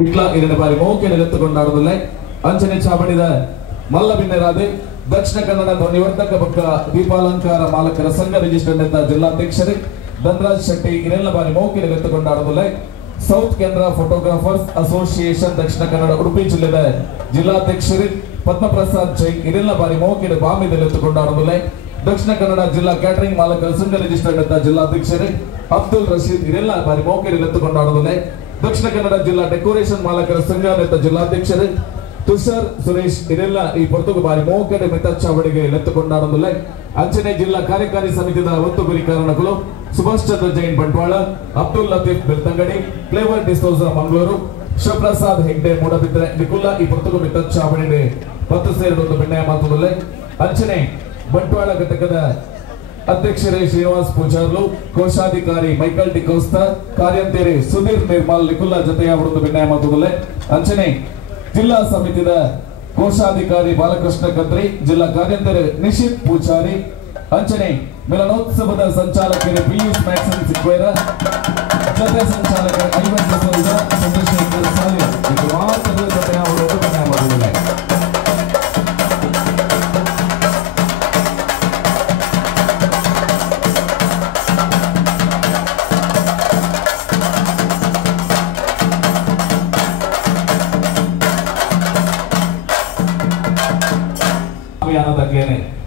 ವಿಟ್ಲ ಎರಡನೇ ಬಾರಿ ಮೌಖಿಕ ಎತ್ತುಕೊಂಡಾಡುವುದಿಲ್ಲ. ಅಂಚನೆ ಚಾವಣಿದ ಮಲ್ಲಬಿನ್ನೆರಾದೆ ದಕ್ಷಿಣ ಕನ್ನಡ ಧ್ವನಿವರ್ಧಕ ಪಕ್ಕ ದೀಪಾಲಂಕಾರ ಮಾಲಕರ ಸಂಘ ರಿಜಿಸ್ಟರ್ಡ್ ಎಂದ ಜಿಲ್ಲಾಧ್ಯಕ್ಷರೇ ಧನರಾಜ್ ಶೆಟ್ಟಿ ಎರಡನೇ ಬಾರಿ ಮೌಖಿಕ ಎತ್ತುಕೊಂಡಾಡುವುದಿಲ್ಲ. ಸೌತ್ ಕೇಂದ್ರ ಫೋಟೋಗ್ರಾಫರ್ಸ್ ಅಸೋಸಿಯೇಷನ್ ದಕ್ಷಿಣ ಕನ್ನಡ ಉಡುಪಿ ಜಿಲ್ಲೆಯ ಜಿಲ್ಲಾಧ್ಯಕ್ಷರೇ ಪದ್ಮಪ್ರಸಾದ್ ಜೈನ್ ಎರಡನೇ ಬಾರಿ ಮೌಖಿಕ ಬಾಮಿದಲ್ಲಿ ಎತ್ತುಕೊಂಡಾಡುವುದಿಲ್ಲ. ದಕ್ಷಿಣ ಕನ್ನಡ ಜಿಲ್ಲಾ ಕ್ಯಾಟರಿಂಗ್ ಮಾಲಕರ ಸಂಘ ರಿಜಿಸ್ಟರ್ಡ್ ಎಂದ ಜಿಲ್ಲಾಧ್ಯಕ್ಷರೇ ಅಬ್ದುಲ್ ರಶೀದ್ ಎರಡನೇ ಬಾರಿ ಮೌಖಿಕ ಎತ್ತುಕೊಂಡಾಡುವುದಿಲ್ಲ. ದಕ್ಷಿಣ ಕನ್ನಡ ಜಿಲ್ಲಾ ಡೆಕೋರೇಷನ್ ಮಾಲಕರ ಸಂಘ ಜಿಲ್ಲಾಧ್ಯಕ್ಷರೇ ತುಷಾರ್ ಸುರೇಶ್ ಇದೆಲ್ಲ ಈ ಪೊರ್ತುಗು ಬಾರಿ ಮೌಖಿಕ ಮೆತ್ತಚಾವಡಿಗೆ ಎತ್ತುಕೊಂಡಾಡುವುದಿಲ್ಲ. ಅಂಚನೆ ಜಿಲ್ಲಾ ಕಾರ್ಯಕಾರಿ ಸಮಿತಿಯ ಒತ್ತುಗುರಿ ಕಾರಣಗಳು ಸುಭಾಷ್ ಚಂದ್ರ ಜೈನ್ ಬಂಟ್ವಾಳ, ಅಬ್ದುಲ್ ಲತೀಫ್ ಬೆಳ್ತಂಗಡಿ, ಫ್ಲೇವರ್ ಡಿಸೋಜಾ ಮಂಗಳೂರು, ಶಿವಪ್ರಸಾದ್ ಹೆಗ್ಡೆ ಮೂಡಬಿದ್ರೆ ನಿಕುಲ್ಲಾ ಈ ಪೊರ್ತುಗು ಮೆತ್ತಚಾವಡಿಗೆ 10 ಸೇರಿದ ಬೆಣ್ಣೆಯ ಮಾತುವುದಿಲ್ಲ. ಅಂಚನೆ ಬಂಟ್ವಾಳ ಘಟಕದ ಅಧ್ಯಕ್ಷರೇ ಶ್ರೀನಿವಾಸ್ ಪೂಜಾರ್ಲು, ಕೋಶಾಧಿಕಾರಿ ಮೈಕಲ್ ಡಿಕೋಸ್ತಾ, ಕಾರ್ಯಂತೆರೆ ಸುಧೀರ್ ನಿರ್ಮಲ್ ನಿಕುಲ್ಲಾ ಜೊತೆಯಾಗುವುದು ಭಿನ್ನಾಯ ಮಾತುವುದಿಲ್ಲ. ಅಂಚನೆ ಜಿಲ್ಲಾ ಸಮಿತಿಯ ಕೋಶಾಧಿಕಾರಿ ಬಾಲಕೃಷ್ಣ ಕತ್ರಿ, ಜಿಲ್ಲಾ ಕಾರ್ಯಂತೆರೆ ನಿಶಿತ್ ಪೂಜಾರಿ, ಅಂಚನೆ ಮಿಲನೋತ್ಸವದ ಸಂಚಾಲಕರೇ ಪಿಯೂಸ್ ಮ್ಯಾಕ್ಸನ್ ಸಿಕ್ವೇರ, ಜೊತೆ ಸಂಚಾಲಕರ ಐವನ್ ಡಿಸೋಜಾ, ಚಂದ್ರಶೇಖರ್ ಸಾಲಿ ಇದು ಮಾತ್ರ ಜೊತೆಯಾಗುವುದು ಭಿನ್ನಾಯ ಮಾತುವುದಿಲ್ಲ.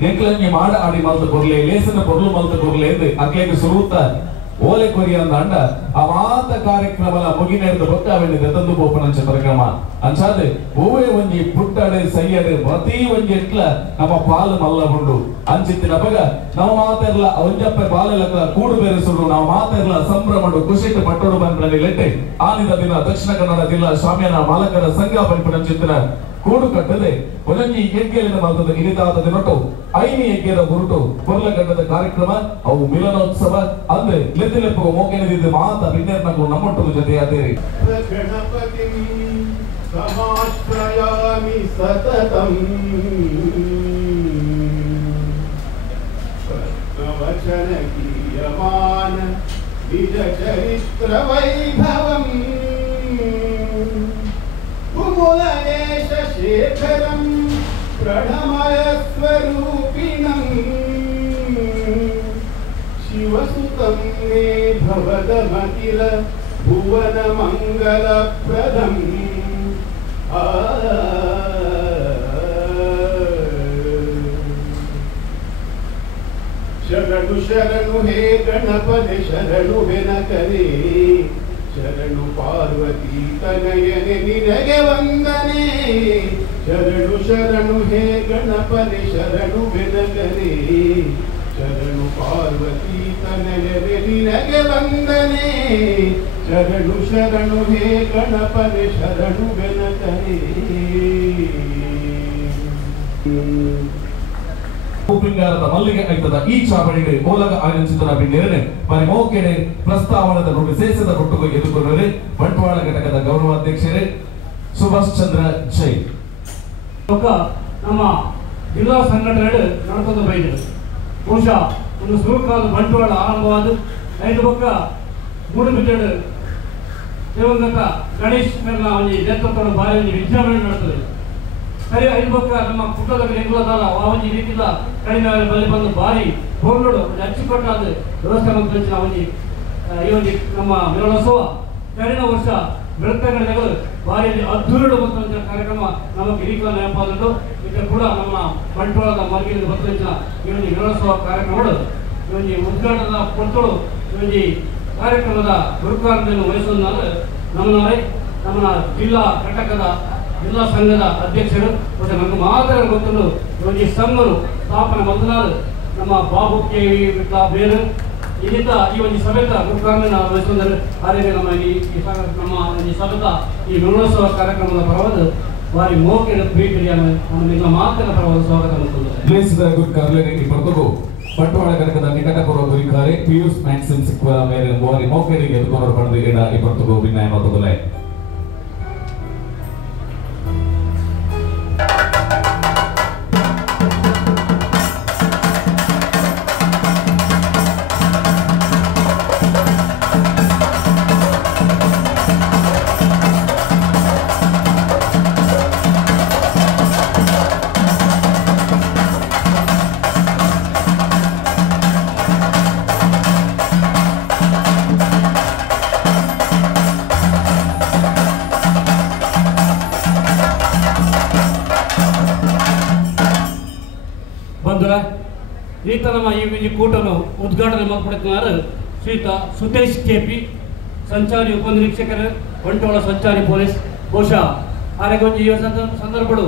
ಎಂಕ್ಲಂಗೆ ಮಾಡ ಆಡಿ ಮಲ್ತ ಕೊರ್ಲೆ ಲೇಸನ ಪೊರ್ಲು ಮಲ್ತ ಕೊರ್ಲೆ ಎಂದು ಅಕ್ಲೆಗೆ ಸುರುತ್ತ ಓಲೆ ಕೊರಿಯ ಅಂಡ ಆ ಮಾತ ಕಾರ್ಯಕ್ರಮದ ಮುಗಿನೇರ್ದ ಬೊಕ್ಕಾವೆಂದಿದೆ ತಂದು ಬೋಪನಂಚ ಕಾರ್ಯಕ್ರಮ ಅಂಚಾದೆ ಓವೆ ಒಂಜಿ ಪುಟ್ಟಡೆ ಸೈಯಡೆ ಪ್ರತಿ ಒಂಜಿ ಎಟ್ಲ ನಮ್ಮ ಪಾಲು ಮಲ್ಲ ಉಂಡು ಅಂಚಿತ್ತಿನ ಬಗ ನಾವು ಮಾತೆರ್ಲ ಒಂಜಪ್ಪೆ ಬಾಲೆಲಕ ಕೂಡು ಬೇರೆಸುಡು ನಾವು ಮಾತೆರ್ಲ ಸಂಭ್ರಮಡು ಖುಷಿಟ್ ಪಟ್ಟೋಡು ಬಂದ್ರೆ ಲೆಟ್ಟೆ ಆನಿದ ದಿನ ದಕ್ಷಿಣ ಕನ್ನಡ ಜಿಲ್ಲಾ ಶಾಮ್ಯಾನ ಮಾಲಕರ ಸಂಘ ಪಂಪನಂಚಿತ್ತಿನ ಕೂಡು ಕಟ್ಟದೆ ಒಂದೊಂದು ಯಜ್ಞಲಿನ ಮಾತದ ಇರಿತಾದ ದಿನಟ್ಟು ಐನಿ ಯಜ್ಞದ ಗುರುಟು ಕೊರ್ಲಗಡ್ಡದ ಕಾರ್ಯಕ್ರಮ ಅವು ಮಿಲನೋತ್ಸವ ಅಂದ್ರೆ ಲೆದ್ದಲೆಪ್ಪು ಮೋಕೆನೆದಿದ್ದು ಮಾತ ಬಿನ್ನೆರ್ನಗೂ ನಮ್ಮೊಟ್ಟು ಜೊತೆಯಾದೇರಿ. ಗಣಪತಿ ಸಮಾಶ್ರಯಾಮಿ ಸತತಂ ವಚನ ಗೀಯಮಾನ ನಿಜ ಚರಿತ್ರ ವೈಭವಂ ಕುಮುಲನೇಶ ಶೇಖರಂ ಪ್ರಣಮಯ ಸ್ವರೂಪಿಣಂ ಶಿವಸುತಂ ಮೇ ಭವದಮಖಿಲ ಭುವನ ಮಂಗಲಪ್ರದಂ ಶರಣು ಶರಣು ಹೇ ಗಣಪತಿ ಶರಣು ಬೆನಕನೇ ಶರಣು ಪಾರ್ವತಿ ತನಯನೆ ನಿನಗೆ ವಂದನೆ ಶರಣು ಶರಣು ಹೇ ಗಣಪತಿ ಶರಣು ಬೆನಕನೇ ಶರಣು ಪಾರ್ವತಿ ತನಯನೆ ನಿನಗೆ ವಂದನೆ ಶರಣು ಶರಣು ಹೇ ಗಣಪತಿ ಶರಣು ಬೆನಕನೇ. ಪಿಂಗಾರದ ಮಲ್ಲಿಗೆ ಐತದ ಈ ಚಾವಣಿಗೆ ಮೂಲಕ ಆಯೋಜಿಸಿದ ಬಿನ್ನೆರನೆ ಮನೆ ಮೌಖಿಕ ಪ್ರಸ್ತಾವನದ ವಿಶೇಷದ ಕೊಟ್ಟುಗೆ ಎದುರುಕೊಂಡರೆ ಬಂಟ್ವಾಳ ಘಟಕದ ಗೌರವಾಧ್ಯಕ್ಷರೇ ಸುಭಾಷ್ ಚಂದ್ರ ಜೈನ್ ನಮ್ಮ ಜಿಲ್ಲಾ ಸಂಘಟನೆ ನಡೆಸೋದು ಬೈದರು ಬಹುಶಃ ಒಂದು ಸುರುಕಾದ ಬಂಟ್ವಾಳ ಆರಂಭವಾದ ಐದು ಪಕ್ಕ ಮೂಡುಬಿಟ್ಟೆಡು ದಿವಂಗತ ಗಣೇಶ್ ಮೇಲಿನ ಒಂದು ನೇತೃತ್ವದ ಬಾರಿ ಒಂದು ವಿಜೃಂಭಣೆ ನಡೆಸ್ತದೆ. ಸರಿ ಐದು ಪಕ್ಕ ನಮ್ಮ ಪುಟ್ಟದಲ್ಲಿ ಹೆಂಗುಲದಾರ ಒಂದು ರೀತಿಯಿಂದ ಕಡಿಮೆ ಬಳಿ ಬಂದು ಬಾರಿ ಬೋರ್ನೋಡು ಒಂದು ಅಚ್ಚುಕಟ್ಟಾದ ವ್ಯವಸ್ಥೆ ತಿಳಿಸಿನ ಈ ಒಂದು ನಮ್ಮ ಮಿಲನೋತ್ಸವ ಕಳೆದ ವರ್ಷ ಬೆಳ್ತಂಗಡಿಗಳು ಬಾರಿ ಅದ್ದೂರಿಡು ಬಂದ ಕಾರ್ಯಕ್ರಮ ನಮಗೆ ಹಿರಿಕಲ ನೆನಪಾದದ್ದು ಈಗ ಕೂಡ ನಮ್ಮ ಬಂಟ್ವಾಳದ ಮರ್ಗಿಲಿಂದ ಬದಲಿಸಿನ ಈ ಒಂದು ಮಿಲನೋತ್ಸವ ಕಾರ್ಯಕ್ರಮಗಳು ಈ ಒಂದು ಉದ್ಘಾಟನದ ಕೊಟ್ಟಳು ಈ ಒಂದು ಕಾರ್ಯಕ್ರಮದ ಗುರುಕಾರವನ್ನು ವಹಿಸುವುದಾದ್ರೆ ನಮ್ಮ ಜಿಲ್ಲಾ ಘಟಕದ ಜಿಲ್ಲಾ ಸಂಘದ ಅಧ್ಯಕ್ಷರು ಮತ್ತು ನಮಗೆ ಮಾತ್ರ ಗೊತ್ತಲು ಈ ಸಂಘರು ಸ್ಥಾಪನೆ ಮೊದಲಾದ ನಮ್ಮ ಬಾಬು ಕೆವಿ ಬೇರು ಇದರಿಂದ ಈ ಒಂದು ಸಭೆದ ಗುರುಕಾರವನ್ನು ವಹಿಸುವುದಾರೆ ಹಾಗೆ ನಮ್ಮ ಈ ಸಭೆದ ಈ ಮಿಲನೋತ್ಸವ ಕಾರ್ಯಕ್ರಮದ ಪರವಾದ ವಾರಿ ಮೋಕೆಯ ಪ್ರೀತಿಯನ್ನು ನಮ್ಮ ಮಾತಿನ ಪರವಾದ ಸ್ವಾಗತ ಮಾಡುತ್ತದೆ. ಬಂಟ್ವಾಳ ಘಟಕದ ನಿಕಟಪೂರ್ವ ಗುರಿಕಾರಿ ಪಿಯೂಸ್ ಮ್ಯಾಕ್ಸಿಮ್ ಸಿಕ್ವರ ಮೇಲೆ ವಾರಿ ಮೌಖಿಕ ಎದುರು ಪಡೆದು ಇಡ ಈ ಪೊರ್ತುಗು ಭಿನ್ನಾಯ ಮಾತುವುದಿಲ್ಲ. ಈತ ನಮ್ಮ ಈ ಕೂಟವನ್ನು ಉದ್ಘಾಟನೆ ಮಾಡಿಕೊಡುತ್ತಾರೆ ಶ್ರೀಯುತ ಸುತೇಶ್ ಕೆಪಿ ಸಂಚಾರಿ ಉಪನಿರೀಕ್ಷಕರು ಬಂಟ್ವಾಳ ಸಂಚಾರಿ ಪೊಲೀಸ್ ಬಹುಶಃ ಆರೆಗೊಂದು ಈ ಸಂದರ್ಭಗಳು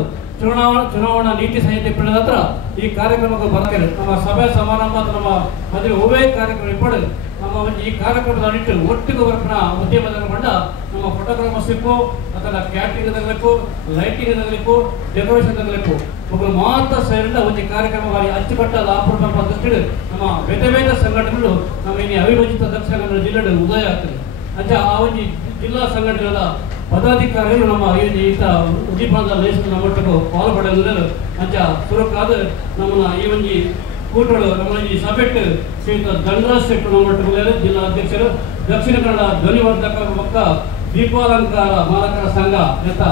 ಚುನಾವಣಾ ನೀತಿ ಸಂಹಿತೆ ಪಡೆದ ಹತ್ರ ಈ ಕಾರ್ಯಕ್ರಮಕ್ಕೆ ಬರ್ತಾರೆ ನಮ್ಮ ಸಭೆ ಸಮಾರಂಭ ನಮ್ಮ ಮದುವೆ ಹೂವೇ ಕಾರ್ಯಕ್ರಮ ಇಪ್ಪಡು ನಮ್ಮ ಈ ಕಾರ್ಯಕ್ರಮದ ನಿಟ್ಟು ಒಟ್ಟಿಗೆ ವರ್ಪಣ ಉದ್ಯಮದಲ್ಲಿ ಬಂದ ನಮ್ಮ ಫೋಟೋಗ್ರಾಫರ್ಸ್ಗೂ ಅಥವಾ ಕ್ಯಾಟ್ರಿಂಗ್ ತಗಲಿಕ್ಕೂ ಲೈಟಿಂಗ್ ತಗಲಿಕ್ಕೂ ಡೆಕೋರೇಷನ್ ತಗಲಿಕ್ಕೂ ಒಬ್ಬರು ಮಾತ್ರ ಸೇರಿದ ಒಂದು ಕಾರ್ಯಕ್ರಮವಾಗಿ ಅಚ್ಚುಕಟ್ಟಾದ ಆಪೂರ್ಣ ದೃಷ್ಟಿ ನಮ್ಮ ಬೇರೆ ಬೇರೆ ಸಂಘಟನೆಗಳು ನಮ್ಮ ಇಲ್ಲಿ ಅವಿಭಜಿತ ದಕ್ಷಿಣ ಕನ್ನಡ ಜಿಲ್ಲೆ ಉದಯ ಆಗ್ತದೆ ಅಂಚ ಆ ಒಂದು ಜಿಲ್ಲಾ ಸಂಘಟನೆಗಳ ಪದಾಧಿಕಾರಿಗಳು ನಮ್ಮ ಈತ ಉದ್ದೀಪನದ ಲೇಖನ ಮಟ್ಟಕ್ಕೂ ಪಾಲ್ಪಡಲು ಅಂಚ ಸುರಕಾದ ನಮ್ಮನ್ನ ಈ ಒಂದು ಕೂಟಗಳು ನಮ್ಮ ಈ ಸಭೆಟ್ಟು ಶ್ರೀಯುತ ಧನರಾಜ್ ಶೆಟ್ಟಿ ಮಟ್ಟದಲ್ಲಿ ಜಿಲ್ಲಾ ಅಧ್ಯಕ್ಷರು ದಕ್ಷಿಣ ಕನ್ನಡ ಧ್ವನಿವರ್ಧಕ ಪಕ್ಕ ದೀಪಾಲಂಕಾರ ಮಾಲಕರ ಸಂಘ ಎತ್ತ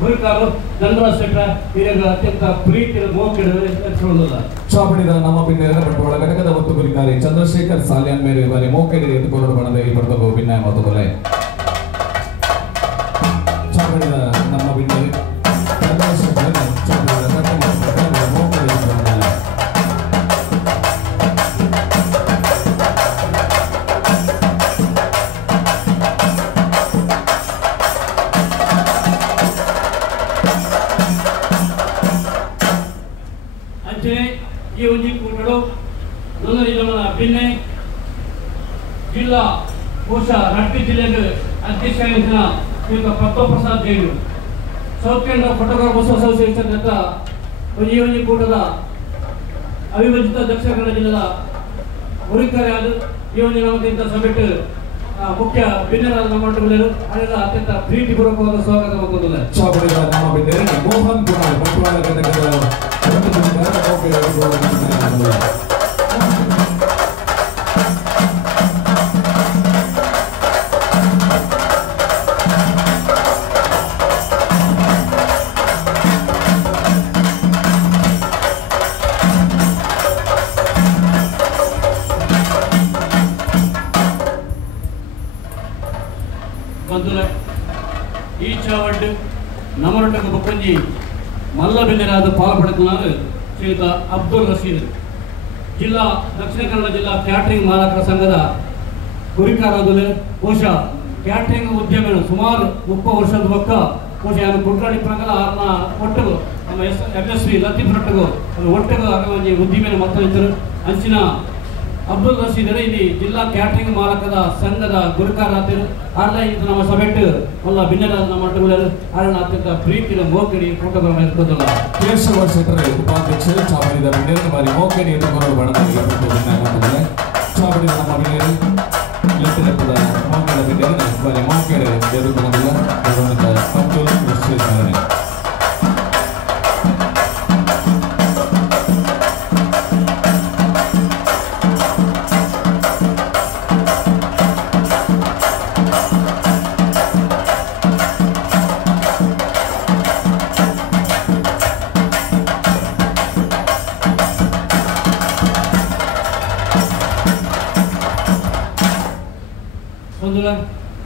ಗುರುಕಾರು ಧನರಾಜ್ ಶೆಟ್ಟಿ ಹಿರಿಯ ಅತ್ಯಂತ ಪ್ರೀತಿಯ ಮೋಕೆಡುವುದಿಲ್ಲ ಚಾಪಡಿದ ನಮ್ಮ ಭಿನ್ನರ ಬಂಟ್ವಾಳ ಘಟಕದ ಒತ್ತು ಗುರಿಕಾರಿ ಚಂದ್ರಶೇಖರ್ ಸಾಲ್ಯಾನ್ ಮೇಲೆ ಬಾರಿ ಮೋಕೆಡಿ ಎತ್ತುಕೊಂಡು ಬಣದ ಈ ಪಡೆದ ಭಿನ್ನಾಯ ಮಾತುಗಳೇ ಚಾಪಡಿದ ನಮ್ಮ ಭಿನ್ನರಿ ಈ ಒಂದು ಕೂಟಗಳು ನನ್ನ ಭಿನ್ನೆ ಜಿಲ್ಲಾ ಬಹುಶಃ ರಟ್ಟಿ ಜಿಲ್ಲೆಗೆ ಅಧ್ಯಕ್ಷರಾಗಿದ್ದ ಶ್ರೀಯುತ Padmaprasad Jain south Kannada photographers association ಅಂತ ಈ ಒಂದು ಕೂಟದ ಅವಿಭಜಿತ ದಕ್ಷಿಣ ಕನ್ನಡ ಜಿಲ್ಲೆಯ ಹುರಿಕರೆಯಾದ ಈ ಒಂದು ನಮ್ಮದಿಂದ ಸಭೆಟ್ಟು ಮುಖ್ಯ ಭಿನ್ನರಾದ ನಮ್ಮಗಳು ಅದೆಲ್ಲ ಅತ್ಯಂತ ಪ್ರೀತಿಪೂರ್ವಕವಾದ ಸ್ವಾಗತ ಮಾಡುವುದಿಲ್ಲ ಚಾಪಡಿದ ನಮ್ಮ ಭಿನ್ನರಿ ಮೋಹನ್ ಕುಮಾರ್ ಬಂಟ್ವಾಳ ಘಟಕದ ಈ ಚಾವಡ್ಡು ನಮ್ಮರೊಟ್ಟಿಗೆ ಬಕ್ಕಂಜಿ ಮಲ್ಲ ಬೆನ್ನೆರಾದ ಪಾಲ್ಪಡುತ್ತಾರೆ ಶ್ರೀಯುತ ಅಬ್ದುಲ್ ರಶೀದ್ ಜಿಲ್ಲಾ ದಕ್ಷಿಣ ಕನ್ನಡ ಜಿಲ್ಲಾ ಕ್ಯಾಟರಿಂಗ್ ಮಾಲಕರ ಸಂಘದ ಗುರಿಕಾರಾದಲ್ಲಿ ಬಹುಶಃ ಕ್ಯಾಟರಿಂಗ್ ಉದ್ಯಮ ಸುಮಾರು 30 ವರ್ಷದ ಪಕ್ಕ ಬಹುಶಃ ಕುಟ್ರಾಡಿ ಪ್ರಕಾರ ಅವ್ರನ್ನ ಒಟ್ಟಿಗೂ ನಮ್ಮ MSV ಲತೀಫ್ರೊಟ್ಟಿಗೂ ಒಟ್ಟಿಗೂ ಆಗ ಉದ್ದಿಮೆನ ಮಕ್ಕಳಿದ್ದರು ಅಂಚಿನ ಅಬ್ದುಲ್ ರಶೀದ್ ಇಲ್ಲಿ ಜಿಲ್ಲಾ ಕ್ಯಾಟರಿಂಗ್ ಮಾಲಕದ ಸಂಘದ ಗುರುಕಾರಾದರು ಆರ್ಲ ಇದು ನಮ್ಮ ಸಭೆಟ್ಟು ಎಲ್ಲ ಭಿನ್ನರಾದ ನಮ್ಮ ಮಟ್ಟಗಳು ಆರಣ ಅತ್ಯಂತ ಪ್ರೀತಿಯ ಮೋಕಡಿ ಫೋಟೋಗ್ರಾಫ್ ಎತ್ಕೋದಲ್ಲ ಕೇಶವ ಶೆಟ್ಟರ್ ಉಪಾಧ್ಯಕ್ಷರು ಚಾಪಡಿದ ಭಿನ್ನರ ಬಾರಿ ಮೋಕಡಿ ಎತ್ತುಕೊಂಡು ಬಣದಲ್ಲಿ ಚಾಪಡಿದ ನಮ್ಮ ಭಿನ್ನರು ಲೆಕ್ಕದ ಮೋಕಡ ಭಿನ್ನರ ಬಾರಿ ಮೋಕಡೆ ಎದುರುಗೊಂಡಿಲ್ಲ ಅಬ್ದುಲ್ ರಶೀದ್ ಅವರೇ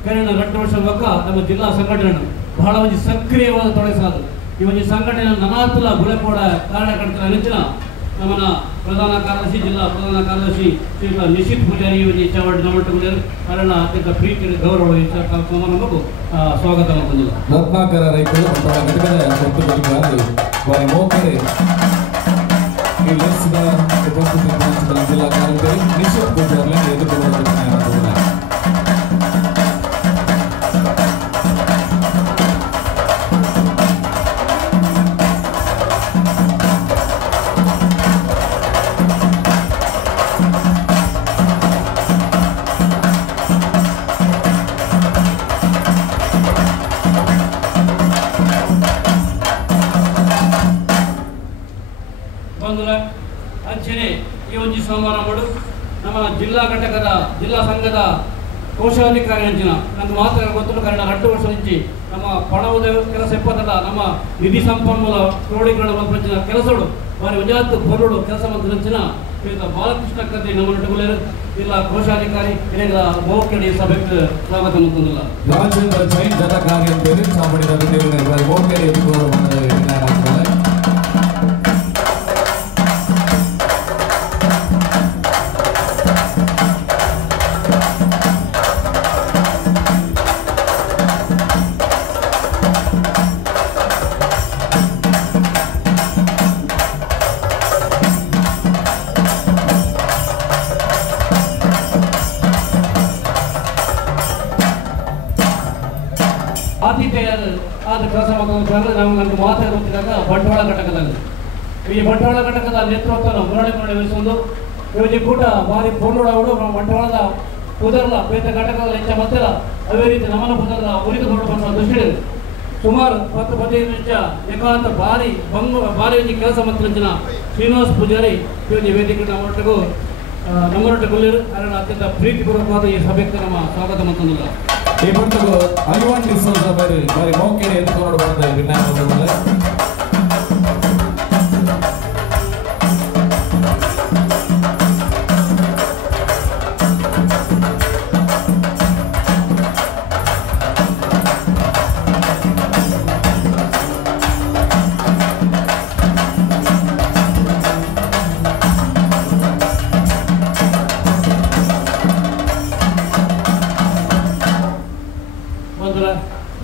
ಕಳೆದ 2 ವರ್ಷದ ಬಳಿಕ ನಮ್ಮ ಜಿಲ್ಲಾ ಸಂಘಟನೆ ಬಹಳ ಒಂದು ಸಕ್ರಿಯವಾದ ತೊಡಗಿಸಲಾದ ಈ ಒಂದು ಸಂಘಟನೆ ನನಾತುಲ ಗುಳೆಕೋಡ ಕಾರ್ಯಕರ್ತರ ನೆಚ್ಚಿನ ನಮ್ಮನ್ನ ಪ್ರಧಾನ ಕಾರ್ಯದರ್ಶಿ ಜಿಲ್ಲಾ ಪ್ರಧಾನ ಕಾರ್ಯದರ್ಶಿ ಶ್ರೀಯುತ ನಿಶಿತ್ ಪೂಜಾರಿ ಈ ಚಾವಡಿ ನಮ್ಮಟ್ಟು ಕಾರಣ ಅತ್ಯಂತ ಪ್ರೀತಿ ಗೌರವ ಸಮಾರಂಭಕ್ಕೂ ಸ್ವಾಗತ ಬಂದಿಲ್ಲ ರತ್ನಾಕರ ರೈತರು ಬಂಟ್ವಾಳ ಘಟಕದ ಒತ್ತು ಗುರಿಕಾರರು ಬಾರಿ ಮೋಕಡೆ ಈ ಲೆಸ್ದ ಉಪಸ್ಥಿತಿ ಜಿಲ್ಲಾ ಕಾರ್ಯದರ್ಶಿ ನಿಶಿತ್ ಪೂಜಾರಿ ಎದುರುಗೊಂಡ ಅಂಚನೆ ಈ ಒಂದು ಸಮಾರಂಭಗಳು ನಮ್ಮ ಜಿಲ್ಲಾ ಘಟಕದ ಜಿಲ್ಲಾ ಸಂಘದ ಕೋಶಾಧಿಕಾರಿ ಅಂಚಿನ ನನ್ನ ಮಾತ್ರ ಗೊತ್ತು ಕಾರಣ 2 ವರ್ಷ నుంచి ನಮ್ಮ ಪಣದ ಕೆಲಸ ಎಪ್ಪತ್ತಲ್ಲ ನಮ್ಮ ನಿಧಿ ಸಂಪನ್ಮೂಲ ಕ್ರೋಢೀಕರಣ ಪ್ರಪಂಚದ ಕೆಲಸಗಳು ವಾರಿ ವಿಜಾತ್ ಬರುಡು ಕೆಲಸ ಮಂತ್ರಿನ ಬಾಲಕೃಷ್ಣ ಕತೆ ನಮ್ಮ ಜಿಲ್ಲಾ ಕೋಶಾಧಿಕಾರಿ ಹಿರಿಯ ಮೋಕೆಡಿ ಸಭೆಗೆ ಸ್ವಾಗತ ಮಾಡುತ್ತಿಲ್ಲ ರಾಜೇಂದ್ರ ಜೈನ್ ಜಟಕಾರಿ ಅಂತೇಳಿ ಚಾಮಡಿದ ಮೋಕೆಡಿ ಆದ ಕೆಲಸ ಮಾಡೋದು ನಾವು ನನಗೆ ಮಾತಾಡಿ ಹೋಗ್ತಿದ್ದಾಗ ಬಂಟ್ವಾಳ ಘಟಕದಲ್ಲಿ ಈ ಬಂಟ್ವಾಳ ಘಟಕದ ನೇತೃತ್ವವನ್ನು ಮುರಳಿ ವಹಿಸುವುದು ಇವತ್ತು ಕೂಟ ಭಾರಿ ಪೂರ್ಣೋಡು ಬಂಟ್ವಾಳದ ಪುದರ್ಲ ಬೇತ ಘಟಕದ ಹೆಚ್ಚ ಮತ್ತಿಲ್ಲ ಅದೇ ರೀತಿ ನಮನ ಪುದರ್ಲ ಉರಿದು ನೋಡುವ ದೃಷ್ಟಿ ಸುಮಾರು 10-15 ನಿಮಿಷ ಏಕಾಂತ ಭಾರಿ ಕೆಲಸ ಮಂತ್ರಿಂಚಿನ ಶ್ರೀನಿವಾಸ್ ಪೂಜಾರಿ ಇವತ್ತು ವೇದಿಕೆ ನಮ್ಮೊಟ್ಟಿಗೆ ಕಾರಣ ಅತ್ಯಂತ ಪ್ರೀತಿಪೂರ್ವಕವಾದ ಈ ಸಭೆಗೆ ನಮ್ಮ ಸ್ವಾಗತ ಮಂತಂದಿಲ್ಲ ಈ ಬಂಟು ಐವಾನ್ ಡಿಸೋಜ ಬಾರಿ ಮೌಕೆ ಎತ್ಕೊಂಡು ಬಂದ ವಿನಾಯಕ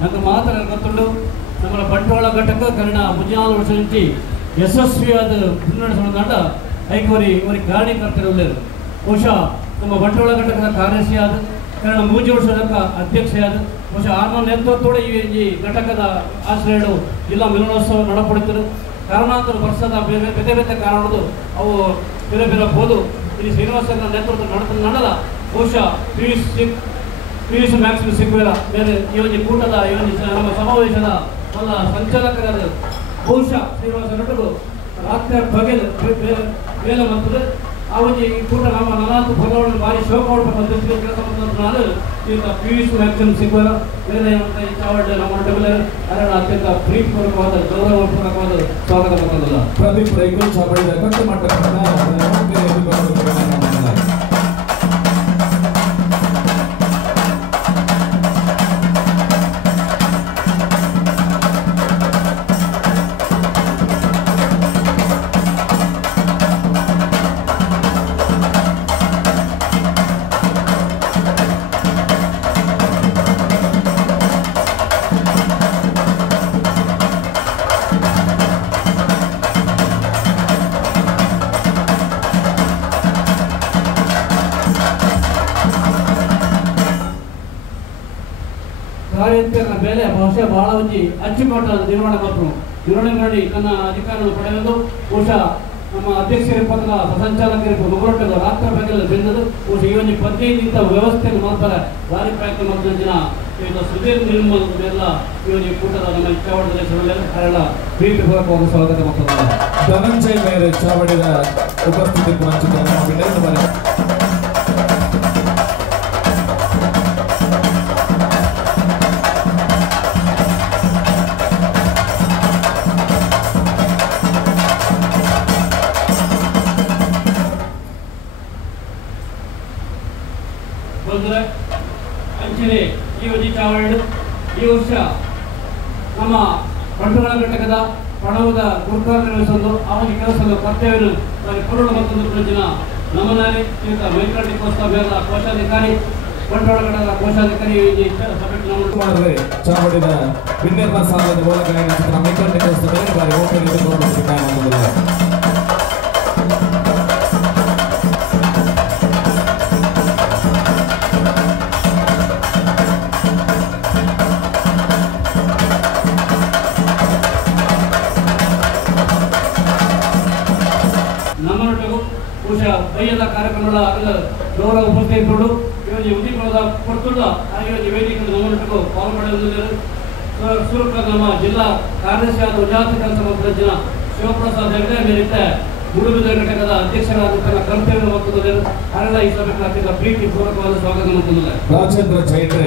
నాకు మాత్రం ಗೊತ್ತುಂಡು ನಮ್ಮ ಬಂಟ್ವಾಳ ಘಟಕ ಕನ್ನಡ ಮುಂಜಾನೆ ವರ್ಷ నుంచి ಯಶಸ್ವಿಯಾದ ಮುನ್ನಡೆಸೋಣ ಐವರಿ ಕಾರ್ಯಕರ್ತರು ಬಹುಶಃ ನಮ್ಮ ಬಂಟ್ವಾಳ ಘಟಕದ ಕಾರ್ಯದರ್ಶಿ ಆದ ಕನ್ನಡ ಮೂಜಿ ವರ್ಷದ ಅಧ್ಯಕ್ಷೆಯಾದ ಬಹುಶಃ ಆರ್ನ ನೇತೃತ್ವದ ಈ ಘಟಕದ ಆಶ್ರಯಗಳು ಜಿಲ್ಲಾ ಮಿಲನೋತ್ಸವ ನಡಪಡುತ್ತಿರು ಕಾರಣಾಂತರ ವರ್ಷದ ಬೇರೆ ಬೇರೆ ಕಾರಣಗಳು ಅವು ಬೇರೆ ಬೇರೆ ಬೋದು ಇಲ್ಲಿ ಶ್ರೀನಿವಾಸನ ನೇತೃತ್ವ ನಡೆದ ಬಹುಶಃ ಪಿಯುಸಿ ಮ್ಯಾಕ್ಸ್ ಸಿಗ್ಬೇಡ ಬೇರೆ ಈ ಒಂದು ಕೂಟದ ಈ ಒಂದು ನಮ್ಮ ಸಮಾವೇಶದ ಎಲ್ಲ ಸಂಚಾಲಕರಾದ ಬಹುಶಃ ಶ್ರೀನಿವಾಸ ನಟರು ರಾತ್ರಿ ಬಗೆದು ಬೇಲ ಮಾಡ್ತದೆ ಆ ಒಂದು ಈ ಕೂಟ ನಮ್ಮ 40 ಫಲವನ್ನು ಭಾರಿ ಶೋಕ ಕೆಲಸ ನಾನು ಈಗ ಪಿಯುಸಿ ಮ್ಯಾಕ್ಸ್ ಸಿಗ್ಬೇಡ ಬೇರೆ ಈ ಚಾವಡ್ಡೆ ನಮ್ಮ ಡಬಲ್ ಅದರ ಅತ್ಯಂತ ಪ್ರೀತಿಪೂರ್ವಕವಾದ ಗೌರವಪೂರ್ವಕವಾದ ಸ್ವಾಗತ ಮಾಡ್ತದಲ್ಲ ಪ್ರದೀಪ್ ರೈಗಳು ಚಾವಡಿದ ಕಟ್ಟು ಮಟ್ಟದ ಬೇಲೆ ಬಹುಶಃ ಬಹಳ ಒಂಜಿ ಅಚ್ಚುಕಟ್ಟಾದ ನಿರ್ವಹಣೆ ಮಾಡಿ ತನ್ನ ಅಧಿಕಾರವನ್ನು ಪಡೆಯುವುದು ಬಹುಶಃ ನಮ್ಮ ಅಧ್ಯಕ್ಷರ ಪದದ ಸಂಚಾಲಕರಿಗೆ ಮಗಳೊಟ್ಟಿಗೆ ರಾಷ್ಟ್ರ ಬ್ಯಾಂಕಲ್ಲಿ ಬೆಂದದು ಬಹುಶಃ ಈ ಒಂದು ಪದ್ಧತಿಯಿಂದ ವ್ಯವಸ್ಥೆಯನ್ನು ಮಾಡ್ತಾರೆ ಭಾರಿ ಪ್ರಯತ್ನ ಮಾಡಿದ ಜನ ಈಗ ಸುಧೀರ್ ನಿರ್ಮಲ್ ಎಲ್ಲ ಈ ಒಂದು ಕೂಟದ ನಮ್ಮ ಚಾವಡದಲ್ಲಿ ಎಲ್ಲ ಪ್ರೀತಿಪೂರ್ವಕವಾಗಿ ಸ್ವಾಗತ ಮಾಡ್ತಾರೆ ಧನಂಜಯ ಮೇರೆ ಚಾವಡಿದ ಉಪಸ್ಥಿತಿ ಅಂಚನೆ ಈ ಒಂದು ಚಾವಡಿ ಈ ವರ್ಷ ನಮ್ಮ ಬಂಟ್ವಾಳ ಘಟಕದ ಪ್ರಣವದ ಗುರುಕಾರ ನಿರ್ವಹಿಸಲು ಆ ಒಂದು ಕೆಲಸದ ಕರ್ತವ್ಯವನ್ನು ಪೂರ್ಣ ಮತ್ತೊಂದು ಜನ ನಮ್ಮನಾರಿ ಶ್ರೀಯುತ ವೆಂಕಟೇಶ್ವರ ಬೇಗ ಕೋಶಾಧಿಕಾರಿ ಬಂಟ್ವಾಳ ಘಟಕದ ಕೋಶಾಧಿಕಾರಿ ಮಾಡಿದ್ರೆ ಚಾವಡಿದ ವಿನ್ಯಾಸ ಸಾಲದ ಮೂಲಕ ವೆಂಕಟೇಶ್ವರ ಬಾರಿ ಹೋಗಿ ಬಯ್ಯದ ಕಾರ್ಯಕ್ರಮಗಳ ಗೌರವ ಉಪಸ್ಥಿತರು ಇವತ್ತು ಉದ್ಯಮದ ಕೊಡ್ತುಳ್ಳ ಆ ಇವತ್ತು ವೇದಿಕೆ ನಮ್ಮೊಟ್ಟಿಗೂ ಪಾಲ್ಗೊಳ್ಳುವುದಿಲ್ಲ ಸುರುಕ ನಮ್ಮ ಜಿಲ್ಲಾ ಕಾರ್ಯದರ್ಶಿ ಆದ ಉಜಾತ ಕೆಲಸ ಮಾಡಿದ ಜನ ಶಿವಪ್ರಸಾದ್ ಹೆಗಡೆ ಮೇಲಿದ್ದ ಗುಡುಗುದ ಘಟಕದ ಅಧ್ಯಕ್ಷರಾದ ತನ್ನ ಕರ್ತವ್ಯ ಮತ್ತು ಅರೆಲ್ಲ ಈ ಸಭೆಗೆ ಅತ್ಯಂತ ಪ್ರೀತಿ ಪೂರ್ವಕವಾದ ಸ್ವಾಗತ ಮಾಡುತ್ತಿಲ್ಲ ರಾಜೇಂದ್ರ ಚೈತ್ರೆ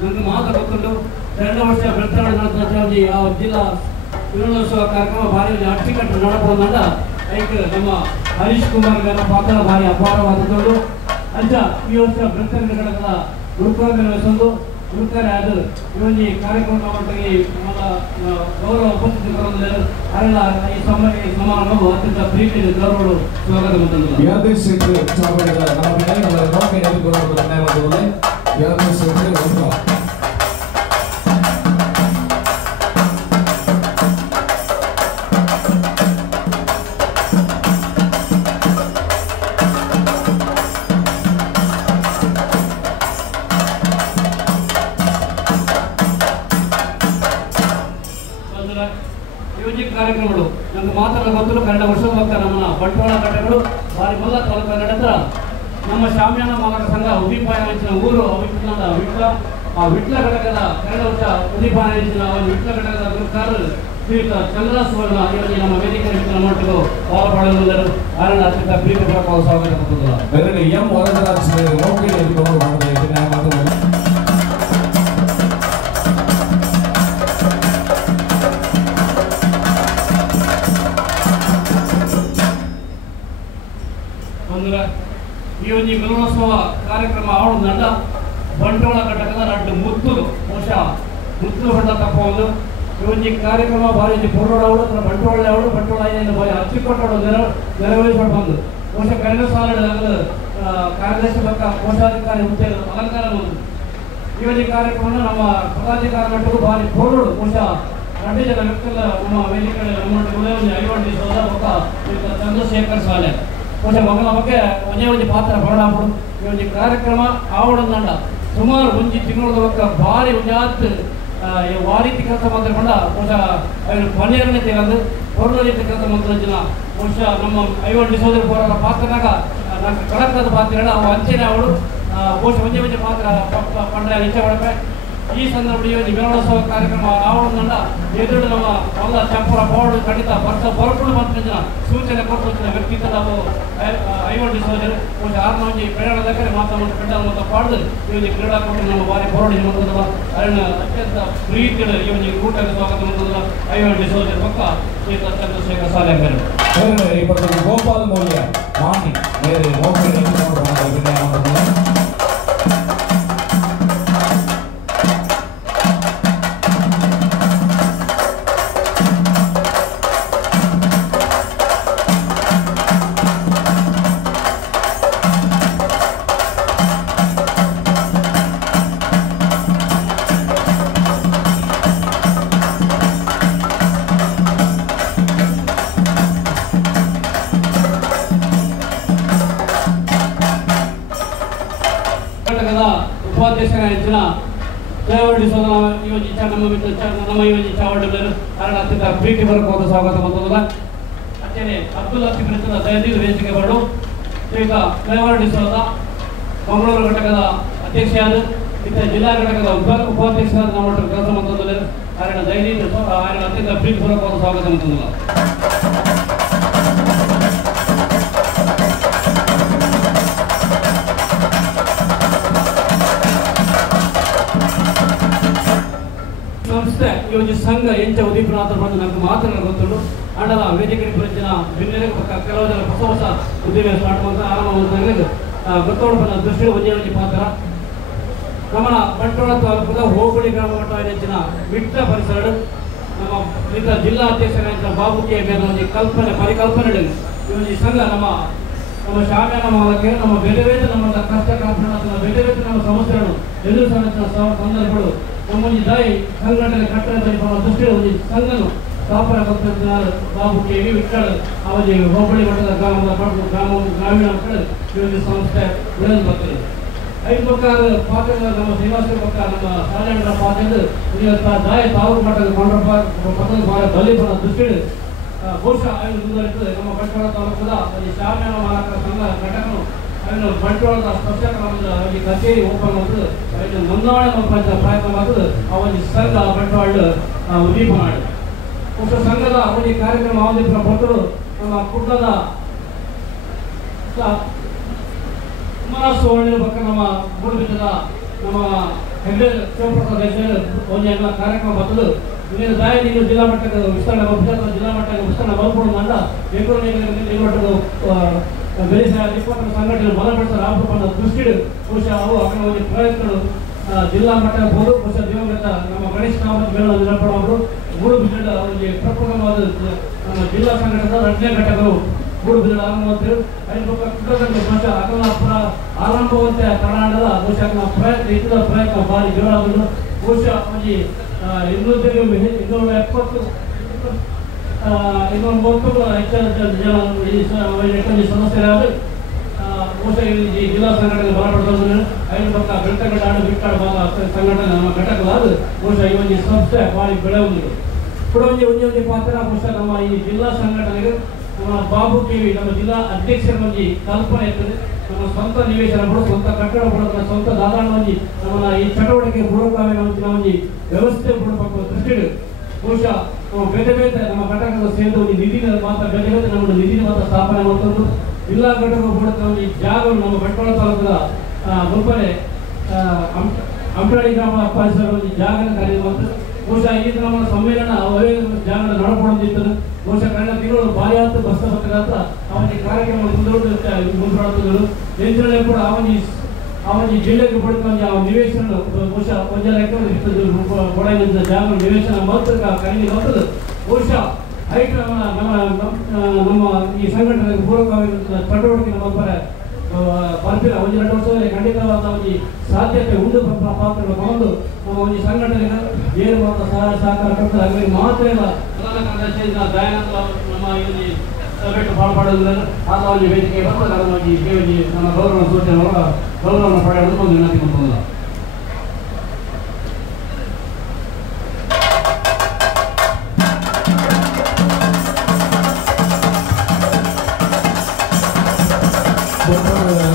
ನನಗೆ ಮಾತಾಡ್ಕೊಂಡು 2 ವರ್ಷ ಬೆಳ್ತಂಗಡಿ ನಡೆದ ಜಿಲ್ಲಾ ಮಿಲನೋತ್ಸವ ಕಾರ್ಯಕ್ರಮ ಭಾರಿ ಅಚ್ಚುಕಟ್ಟು ನಡಪೋದಂಡ ಐಕೆ ನಮ್ಮ ಹರೀಶ್ ಕುಮಾರ್ ಅವರ ಪಾತ್ರ ಭಾರಿ ಅಪಾರವಾದದ್ದು ಅಂಚ ಈ ವರ್ಷ ಬೆಳ್ತಂಗಡಿ ಘಟಕದ ಗುರುಕಾರ ನಿರ್ವಹಿಸಲು ಇರ್ತಾರೆ. ಅದು ಇವೊಂದು ಕಾರ್ಯಕ್ರಮ ಒಟ್ಟಿಗೆ ಗೌರವ ಉಪಸ್ಥಿತಿ ಬರೋದಿಲ್ಲ. ಅಲ್ಲ ಈ ಸಮಾರಂಭವು ಅತ್ಯಂತ ಪ್ರೀತಿ ಗೌರವಗಳು ಸ್ವಾಗತ ಬಂದಿಲ್ಲ. ಯಾದವ್ ಶೆಟ್ಟಿ ಚಾವಡಿದ ನಮ್ಮ ವಿನಯಗಳ ನೌಕೆ ಎದುರುಗೊಳ್ಳುವುದರ ನ್ಯಾಯವಾದವೇ ಯಾದವ್ ಶೆಟ್ಟಿ ಒಂದು ಕಾರ್ಯಕ್ರಮಗಳು ನಮ್ಗೆ ಮಾತಾಡಲು ಗೊತ್ತಿಲ್ಲ. ಕನ್ನಡ ವರ್ಷದ ಭಕ್ತ ನಮ್ಮ ಬಂಟ್ವಾಳ ಘಟಕಗಳು ಭಾರಿ ಮೊದಲ ತಾಲೂಕು ನಡೆದ ನಮ್ಮ ಶಾಮ್ಯಾನ ಮಾಲಕ ಸಂಘ ಉದೀಪಾಯ ಹೆಚ್ಚಿನ ಊರು ವಿಟ್ಲ ಆ ವಿಟ್ಲ ಘಟಕದ ಕಳೆದ ವರ್ಷ ಉದೀಪಾಯ ಹೆಚ್ಚಿನ ವಿಟ್ಲ ಘಟಕದ ಗುರುಕಾರರು ಶ್ರೀಯುತ ಚಂದ್ರ ಸುವರ್ಣ ಇವರಿಗೆ ನಮ್ಮ ವೇದಿಕೆ ನಮ್ಮೊಟ್ಟಿಗೂ ಪಾಲ್ಗೊಳ್ಳಲು ಆರಣ ಅತ್ಯಂತ ಪ್ರೀತಿಪೂರ್ವಕ ಸ್ವಾಗತ ಕೊಡುತ್ತಿದ್ದಾರೆ. ಎಂ ವರದರಾಜ್ ನೌಕೆ ಎದುರುಕೊಂಡು ಮಾಡಿದ ನ್ಯಾಯವಾದವೇ ಈ ಒಂದು ಮಿಲನೋತ್ಸವ ಕಾರ್ಯಕ್ರಮ ಆವಡು ನಡ ಬಂಟ್ವಾಳ ಘಟಕದ ನಡ್ಡು ಮುತ್ತೂರು ಬಹುಶಃ ಮುತ್ತೂರು ಬಣ್ಣ ತಪ್ಪಬಹುದು. ಈ ಒಂದು ಕಾರ್ಯಕ್ರಮ ಭಾರಿ ಪೂರ್ವಡವಳು ಬಂಟ್ವಾಳ ಅವಳು ಬಂಟ್ವಾಳ ಭಾರಿ ಅಚ್ಚುಕಟ್ಟೋಡು ನೆರವೇರಿಸಿಕೊಂಡು ಬಂದು ಬಹುಶಃ ಕಳೆದ ಸಾಲ ಕಾರ್ಯದರ್ಶಿ ಪಕ್ಕ ಕೋಶಾಧಿಕಾರಿ ಹುದ್ದೆ ಅಲಂಕಾರ ಬಂದು ಈ ಒಂದು ಕಾರ್ಯಕ್ರಮವನ್ನು ನಮ್ಮ ಪದಾಧಿಕಾರಿ ಮಟ್ಟಕ್ಕೂ ಭಾರಿ ಪೂರ್ವಡು ಬಹುಶಃ 2 ಜನ ವ್ಯಕ್ತಿಗಳ ನಮ್ಮ ವೇದಿಕೆಗಳಲ್ಲಿ ನಮ್ಮ ಐವಡಿ ಸೋದ ಪಕ್ಕ ಚಂದ್ರಶೇಖರ್ ಸಾಲೆ ಬಹುಶಃ ಮಗನ ಬಗ್ಗೆ ಒಂದೇ ಪಾತ್ರ ಬರಡಾಪಡು ಈ ಒಂದು ಕಾರ್ಯಕ್ರಮ ಆವಡಂದ ಸುಮಾರು ಒಂಜಿ ತಿಂಗಳ ಪಕ್ಕ ಭಾರಿ ಒಂಜಾತ್ ವಾರೀತಿ ಕೆಲಸ ಮಾತಾಡ್ಕೊಂಡ ಬಹುಶಃ ಪನ್ನೀರನೇ ತೆಗೆದು ಹೊರಡ ರೀತಿ ಕೆಲಸ ಮಾತಾಡಿನ ಬಹುಶಃ ನಮ್ಮ ಐವಡಿ ಸೋದರ ಹೋರಾಟ ಪಾತ್ರನಾಗ ನಾನು ಕಡಕದ ಪಾತ್ರ ಅವು ಅಂಚೆನೆ ಅವಳು ಬಹುಶಃ ಒಂದೇ ಪಾತ್ರ ಪಂಡ್ರೆ ಇಚ್ಛೆ ಪಡಪೆ ಈ ಸಂದರ್ಭದಲ್ಲಿ ಮಿಲನೋತ್ಸವ ಕಾರ್ಯಕ್ರಮ ಆವಡಂದ ಎದುರು ನಮ್ಮ ಹೊಲ ಚಪ್ಪರ ಬೋರ್ಡ್ ಖಂಡಿತ ಬರಪುಡು ಬಂದ ಸೂಚನೆ ಕೊಟ್ಟು ವ್ಯಕ್ತಿತ್ವ ನಾವು ಐವಡಿ ಸೋದರ ಬಹುಶಃ ಆರ್ನೊಂಜಿ ಪ್ರಯಾಣದ ಮಾತಾಡೋದು ಕಂಡ ಮತ್ತು ಪಾಡ್ದು ಈ ಒಂದು ಕ್ರೀಡಾಕೂಟ ನಮ್ಮ ಭಾರಿ ಹೋರಾಡಿ ಮಾಡ್ತದಲ್ಲ ಅದನ್ನ ಅತ್ಯಂತ ಪ್ರೀತಿಯ ಈ ಒಂದು ಕೂಟಕ್ಕೆ ಸ್ವಾಗತ ಮಾಡ್ತದಲ್ಲ ಐವಡಿ ಸೋದರ ಪಕ್ಕ ಶ್ರೀಯುತ ಚಂದ್ರಶೇಖರ್ ಸಾಲೆ ಈ ಗೋಪಾಲ ಮೌಲ್ಯ ಮಾಣಿ ಬೇರೆ ನೌಕೆ ಎದುರುಕೊಂಡು ಉಪಾಧ್ಯಕ್ಷರಾಗಿನ ದೇವರಡಿ ಸೋದರ ಯೋಜಿತ ನಮ್ಮ ಯೋಜಿ ಚಾವಡಿಗಳು ಕಾರಣ ಅತ್ಯಂತ ಪ್ರೀತಿಪೂರ್ವಕವಾದ ಸ್ವಾಗತ ಬಂದದಲ್ಲ ಅಚ್ಚನೆ ಅಬ್ದುಲ್ ಲತೀಫ್ ವೃತ್ತದ ದಯದೀರ್ ವೇದಿಕೆ ಬರಲು ಶ್ರೀಯುತ ದೇವರಡಿ ಸೋದರ ಮಂಗಳೂರು ಘಟಕದ ಅಧ್ಯಕ್ಷರಾದ ಇತರ ಜಿಲ್ಲಾ ಘಟಕದ ಉಪಾಧ್ಯಕ್ಷರಾದ ನಮ್ಮ ಕೆಲಸ ಬಂದದಲ್ಲ ಕಾರಣ ದಯದೀರ್ ಅತ್ಯಂತ ಪ್ರೀತಿಪೂರ್ವಕವಾದ ಸ್ವಾಗತ ಬಂದದಲ್ಲ. ಸಂಸ್ಥೆ ಈ ಒಂದು ಸಂಘ ಎಂಚ ಉದೀಪನಾಥ ಬಂದು ನಮ್ಗೆ ಮಾತನಾಡ ಗೊತ್ತುಂಟು ಅಂಡಲ ವೇದಿಕೆ ಪರಿಚಯ ಭಿನ್ನ ಕೆಲವು ಜನ ಹೊಸ ಉದ್ಯಮ ಸ್ಟಾರ್ಟ್ ಮಾಡ್ತಾ ಆರಂಭ ಗೊತ್ತೋಡು ಬಂದ ದೃಷ್ಟಿ ಒಂದೇ ಪಾತ್ರ ನಮ್ಮ ಬಂಟ್ವಾಳ ತಾಲೂಕದ ಹೋಬಳಿ ಗ್ರಾಮ ಮಟ್ಟ ಹೆಚ್ಚಿನ ವಿಟ್ಟ ಪರಿಸರ ನಮ್ಮ ಇತರ ಜಿಲ್ಲಾ ಅಧ್ಯಕ್ಷರಾದ ಬಾಬುಕೆ ಮೇಲೆ ಒಂದು ಪರಿಕಲ್ಪನೆ ಈ ಒಂದು ಸಂಘ ನಮ್ಮ ಶಾಮ್ಯಾನ ಮಾಲಕ್ಕೆ ನಮ್ಮ ಬೇರೆ ಬೇರೆ ನಮ್ಮ ಕಷ್ಟ ಕಾರ್ಪಣ್ಯ ಬೇರೆ ಬೇರೆ ನಮ್ಮ ಸಮಸ್ಯೆಗಳು ಎದುರು ಸಂದರ್ಭಗಳು ನಮ್ಮೊಂದು ದಾಯಿ ಸಂಘಟನೆ ಕಟ್ಟಡ ದೃಷ್ಟಿಯಲ್ಲಿ ಒಂದು ಸಂಘನು ಸ್ಥಾಪನ ಕೊಟ್ಟಿದ್ದಾರೆ. ಬಾಬು ಕೆ ವಿ ವಿಠ್ಠಲ್ ಅವಧಿ ಹೋಬಳಿ ಮಟ್ಟದ ಗ್ರಾಮೀಣ ಮಕ್ಕಳು ಈ ಒಂದು ಸಂಸ್ಥೆ ಉಳಿದು ಬರ್ತದೆ. 5 ಪ್ರಕಾರ ಪಾತ್ರದ ನಮ್ಮ ಶ್ರೀನಿವಾಸ ಪಕ್ಕ ನಮ್ಮ ಸಾಲಂದ್ರ ಪಾತ್ರದ ದಾಯ ತಾವೂರು ಮಟ್ಟದ ಪಟ್ಟದ ಬಲಿಪನ ದೃಷ್ಟಿ ಬಹುಶಃ ಮುಂದುವರಿತದೆ. ನಮ್ಮ ಬಂಟ್ವಾಳ ತಾಲೂಕದ ಶಾಮ್ಯಾನ ಮಾಲಕರ ಸಂಘ ಘಟಕನು ಅದನ್ನು ಬಂಟ್ವಾಳದ ಸ್ಪರ್ಶಕರ ಕಚೇರಿ ಓಪನ್ ಮಾಡ್ತದೆ ಅದನ್ನು ನೋಂದಣಿ ಪ್ರಯತ್ನ ಮಾಡ್ತದೆ ಆ ಒಂದು ಸಂಘ ಬಂಟ್ವಾಳ ಉದೀಪ ಮಾಡಿ ಬಹುಶಃ ಸಂಘದ ಒಂದು ಕಾರ್ಯಕ್ರಮ ಅವಧಿಪುರ ಭಕ್ತರು ನಮ್ಮ ಕುಟ್ಟದ ಕುಮಾರಸ್ವಾಮಿ ಪಕ್ಕ ನಮ್ಮ ಮೂಡುಬಿದ್ದದ ನಮ್ಮ ಹೆಗ್ಡೆ ಶಿವಪ್ರಸಾದ್ ಒಂದು ಎಲ್ಲ ಕಾರ್ಯಕ್ರಮ ಬರ್ತದೆ. ನೀನು ದಾಯಿ ನೀನು ಜಿಲ್ಲಾ ಮಟ್ಟದ ವಿಸ್ತರಣೆ ಜಿಲ್ಲಾ ಮಟ್ಟದ ವಿಸ್ತರಣೆ ಬಲ್ಪುಡು ಮಂಡ ಬೆಂಗಳೂರು ಮಟ್ಟದ ಬೆಳೆಸ ಸಂಘಟನೆ ಬಲಪಡಿಸಲು ಆಪುರ ದೃಷ್ಟಿ ಬಹುಶಃ ಅವು ಅక్కడ ಒಂದು ಪ್ರಯತ್ನಗಳು ಜಿಲ್ಲಾ ಮಟ್ಟ ಇರ್ಬೋದು, ಬಹುಶಃ ದಿವಂಗತ ನಮ್ಮ ಗಣೇಶ್ ಕಾಮತ್ ಮೇಳ ನಿರಪಣವರು ಮೂಡುಬಿದಿರೆ ಅವರಿಗೆ ಪ್ರಪ್ರಥಮವಾದ ನಮ್ಮ ಜಿಲ್ಲಾ ಸಂಘಟನೆಯ 2ನೇ ಘಟಕರು ಮೂಡುಬಿದಿರೆ ಆರಂಭವಂತರು ಬಹುಶಃ ಅಕಲ್ನ ಆರಂಭವಂತೆ ಕರ್ನಾಟಕದ ಬಹುಶಃ ಪ್ರಯತ್ನ ಇತರ ಪ್ರಯತ್ನ ಭಾರಿ ಜೋರಾದರು. ಬಹುಶಃ ಒಂದು 230 ಹೆಚ್ಚಿನ ಜನ ಈ ಸದಸ್ಯರಾದ ಬಹುಶಃ ಈ ಜಿಲ್ಲಾ ಸಂಘಟನೆ ಬಲಪಡಿಸಲು 5 ಪಕ್ಕ ಬೆಳ್ತಂಗಡ ಬಿಟ್ಟಾಡ ಭಾಗ ಸಂಘಟನೆ ನಮ್ಮ ಘಟಕವಾದ ಬಹುಶಃ ಈ ಒಂದು ಸಂಸ್ಥೆ ಭಾರಿ ಬೆಳವಣಿಗೆ ಕೂಡ ಒಂದು ಪಾತ್ರ. ಬಹುಶಃ ನಮ್ಮ ಈ ಜಿಲ್ಲಾ ಸಂಘಟನೆಗೆ ನಮ್ಮ ಬಾಬು ಕೆವಿ ನಮ್ಮ ಜಿಲ್ಲಾ ಅಧ್ಯಕ್ಷರ ಒಂದು ಕಲ್ಪನೆ ಇರ್ತದೆ. ನಮ್ಮ ಸ್ವಂತ ನಿವೇಶನ ಬಿಡು, ಸ್ವಂತ ಕಟ್ಟಡ ಬಿಡೋದು, ಸ್ವಂತ ದಾದಾಳ ಒಂದು ನಮ್ಮ ಈ ಚಟುವಟಿಕೆ ಪೂರ್ವಕವಾಗಿ ಒಂದು ವ್ಯವಸ್ಥೆ ಬಿಡಬೇಕು ದೃಷ್ಟಿಗೆ ಬಹುಶಃ ಬೇರೆ ಬೇರೆ ನಮ್ಮ ಘಟಕದ ಸೇರಿದ ಒಂದು ನಿಧಿನ ಮಾತ್ರ ಬೇರೆ ಬೇರೆ ನಮ್ಮ ನಿಧಿನ ಮಾತ್ರ ಸ್ಥಾಪನೆ ಮಾಡ್ಕೊಂಡು ಜಿಲ್ಲಾ ಘಟಕ ಬಿಡುತ್ತ ಒಂದು ಜಾಗವನ್ನು ನಮ್ಮ ಬಂಟ್ವಾಳ ತಾಲೂಕದ ಗುಲ್ಬನೆ ಅಂಟಡಿ ಗ್ರಾಮ ಪರಿಸರ ಒಂದು ಜಾಗನ ಕರೆಯುವಂತ ಬಹುಶಃ ಈ ನಮ್ಮ ಸಮ್ಮೇಳನ ಅವರೇ ಜಾಗ ನಡ್ಕೊಂಡಿರ್ತದೆ. ಬಹುಶಃ ಕಳೆದ ತಿಂಗಳು ಭಾರಿ ಆಯ್ತು ಬಸ್ ಅಂತ ಅವನಿಗೆ ಕಾರ್ಯಕ್ರಮ ಮುಂದುವರೆದು ಎಂತ್ರಲ್ಲೇ ಕೂಡ ಅವನಿಗೆ ಜಿಲ್ಲೆಗೆ ಬಿಡ್ಕೊಂಡು ಆ ನಿವೇಶನ ಬಹುಶಃ ಒಂದು ಕೊಡಗಿನ ಜಾಗ ನಿವೇಶನ ಮಾತ್ರ ಕಡಿಮೆ ಬರ್ತದೆ. ಬಹುಶಃ ಐಟ್ ನಮ್ಮ ಈ ಸಂಘಟನೆಗೆ ಪೂರಕವಾಗಿ ಚಟುವಟಿಕೆ ನಮ್ಮ ಬರ್ತಿಲ್ಲ ಒಂದು 2 ವರ್ಷದಲ್ಲಿ ಖಂಡಿತವಾದ ಒಂದು ಸಾಧ್ಯತೆ ಉಂಟು ಪಾತ್ರಗಳು ತಗೊಂಡು ನಮ್ಮ ಒಂದು ಸಂಘಟನೆಗೆ ಏನು ಮಾತ್ರ ಸಹಾಯ ಸಹಕಾರ ಕೊಡ್ತಾರೆ. ಹಾಗಾಗಿ ಮಾತ್ರ ಇಲ್ಲ ದಯಾನಂದ ನಮ್ಮ ಇಲ್ಲಿ ಸಭೆಗೆ ಪಾಲ್ಪಡೋದಿಲ್ಲ ಆದ ಒಂದು ವೇದಿಕೆ ಬರ್ತದೆ. ನಮ್ಮ ಗೌರವ ಸೂಚನೆ ಗೌರವವನ್ನು ಪಡೆಯೋದು ಒಂದು ವಿನಂತಿ ಮಾಡ್ಬೋದಿಲ್ಲ.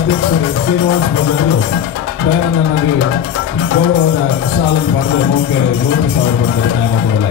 ಅಧ್ಯಕ್ಷರು ಶ್ರೀನಿವಾಸ್ ಬೋಧರು ದಯಾನಂದನಿಗೆ ಗೌರವದ ಶಾಲೆ ಪಡೆದ ಮೌಖೆ 3,000 ಬರ್ತಾರೆ ನ್ಯಾಯಮತವಲ್ಲ.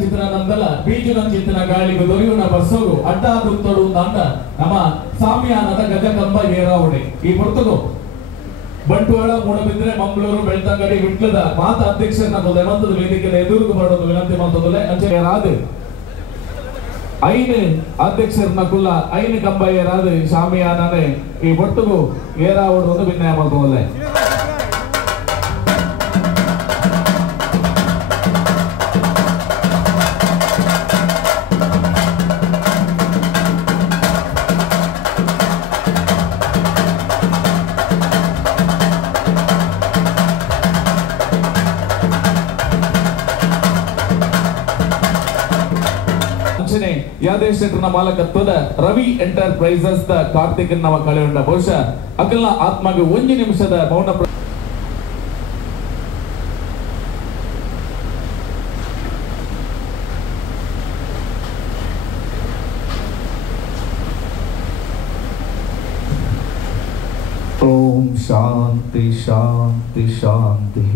ಚಿತ್ರನಂದಲ ಬೀಜುನ ಚಿತ್ರ ಗಾಳಿಗೆ ದೊರೆಯುವ ಬಸ್ಸೋಗು ಅಡ್ಡಾದುತ್ತಡು ಅಂದ ನಮ್ಮ ಸಾಮ್ಯಾನದ ಗಜಕಂಬ ಏರಾವಣೆ ಈ ಪುರ್ತಕು ಬಂಟ್ವಾಳ ಮೂಡಬಿದ್ರೆ ಮಂಗಳೂರು ಬೆಳ್ತಂಗಡಿ ವಿಟ್ಲದ ಮಾತ ಅಧ್ಯಕ್ಷರನ್ನ ನೇಮಂತದ ವೇದಿಕೆ ಎದುರು ಬರೋದು ವಿನಂತಿ ಮಾಡ್ತದಲ್ಲ ಅಂಚೆರಾದು ಐನು ಅಧ್ಯಕ್ಷರನ್ನ ಕುಲ್ಲ ಐನು ಕಂಬ ಏರಾದು ಶಾಮಿಯಾನನೆ ಈ ಪುರ್ತಕು ಏರಾವಣೆ ಭಿನ್ನಯ ಮಾಡ್ತದಲ್ಲ. ಯಾದೇಶನ ಮಾಲಕತ್ವದ ರವಿ ಎಂಟರ್ಪ್ರೈಸಸ್ ದ ಕಾರ್ತಿಕ್ ನವ ಕಳೆಯುಂಡ ಬಹುಶಃ ಅಕಲ್ನ ಆತ್ಮಗೆ 1 ನಿಮಿಷದ ಮೌನ ಓಂ ಶಾಂತಿ ಶಾಂತಿ ಶಾಂತಿ.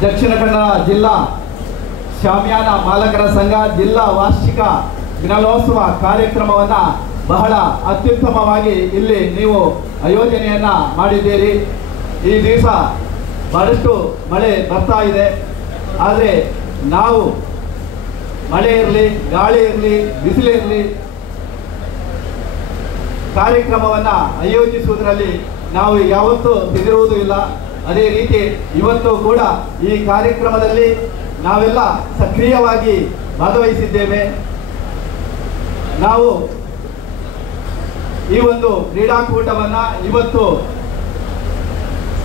ದಕ್ಷಿಣ ಕನ್ನಡ ಜಿಲ್ಲಾ ಶಾಮಿಯಾನ ಮಾಲಕರ ಸಂಘ ಜಿಲ್ಲಾ ವಾರ್ಷಿಕ ದಿನೋತ್ಸವ ಕಾರ್ಯಕ್ರಮವನ್ನು ಬಹಳ ಅತ್ಯುತ್ತಮವಾಗಿ ಇಲ್ಲಿ ನೀವು ಆಯೋಜನೆಯನ್ನ ಮಾಡಿದ್ದೀರಿ. ಈ ದಿವಸ ಬಹಳಷ್ಟು ಮಳೆ ಬರ್ತಾ ಇದೆ. ಆದರೆ ನಾವು ಮಳೆ ಇರಲಿ, ಗಾಳಿ ಇರಲಿ, ಬಿಸಿಲು ಇರಲಿ, ಕಾರ್ಯಕ್ರಮವನ್ನು ಆಯೋಜಿಸುವುದರಲ್ಲಿ ನಾವು ಯಾವತ್ತೂ ಹೆದರುವುದೂ ಇಲ್ಲ. ಅದೇ ರೀತಿ ಇವತ್ತು ಕೂಡ ಈ ಕಾರ್ಯಕ್ರಮದಲ್ಲಿ ನಾವೆಲ್ಲ ಸಕ್ರಿಯವಾಗಿ ಭಾಗವಹಿಸಿದ್ದೇವೆ. ನಾವು ಈ ಒಂದು ಕ್ರೀಡಾಕೂಟವನ್ನು ಇವತ್ತು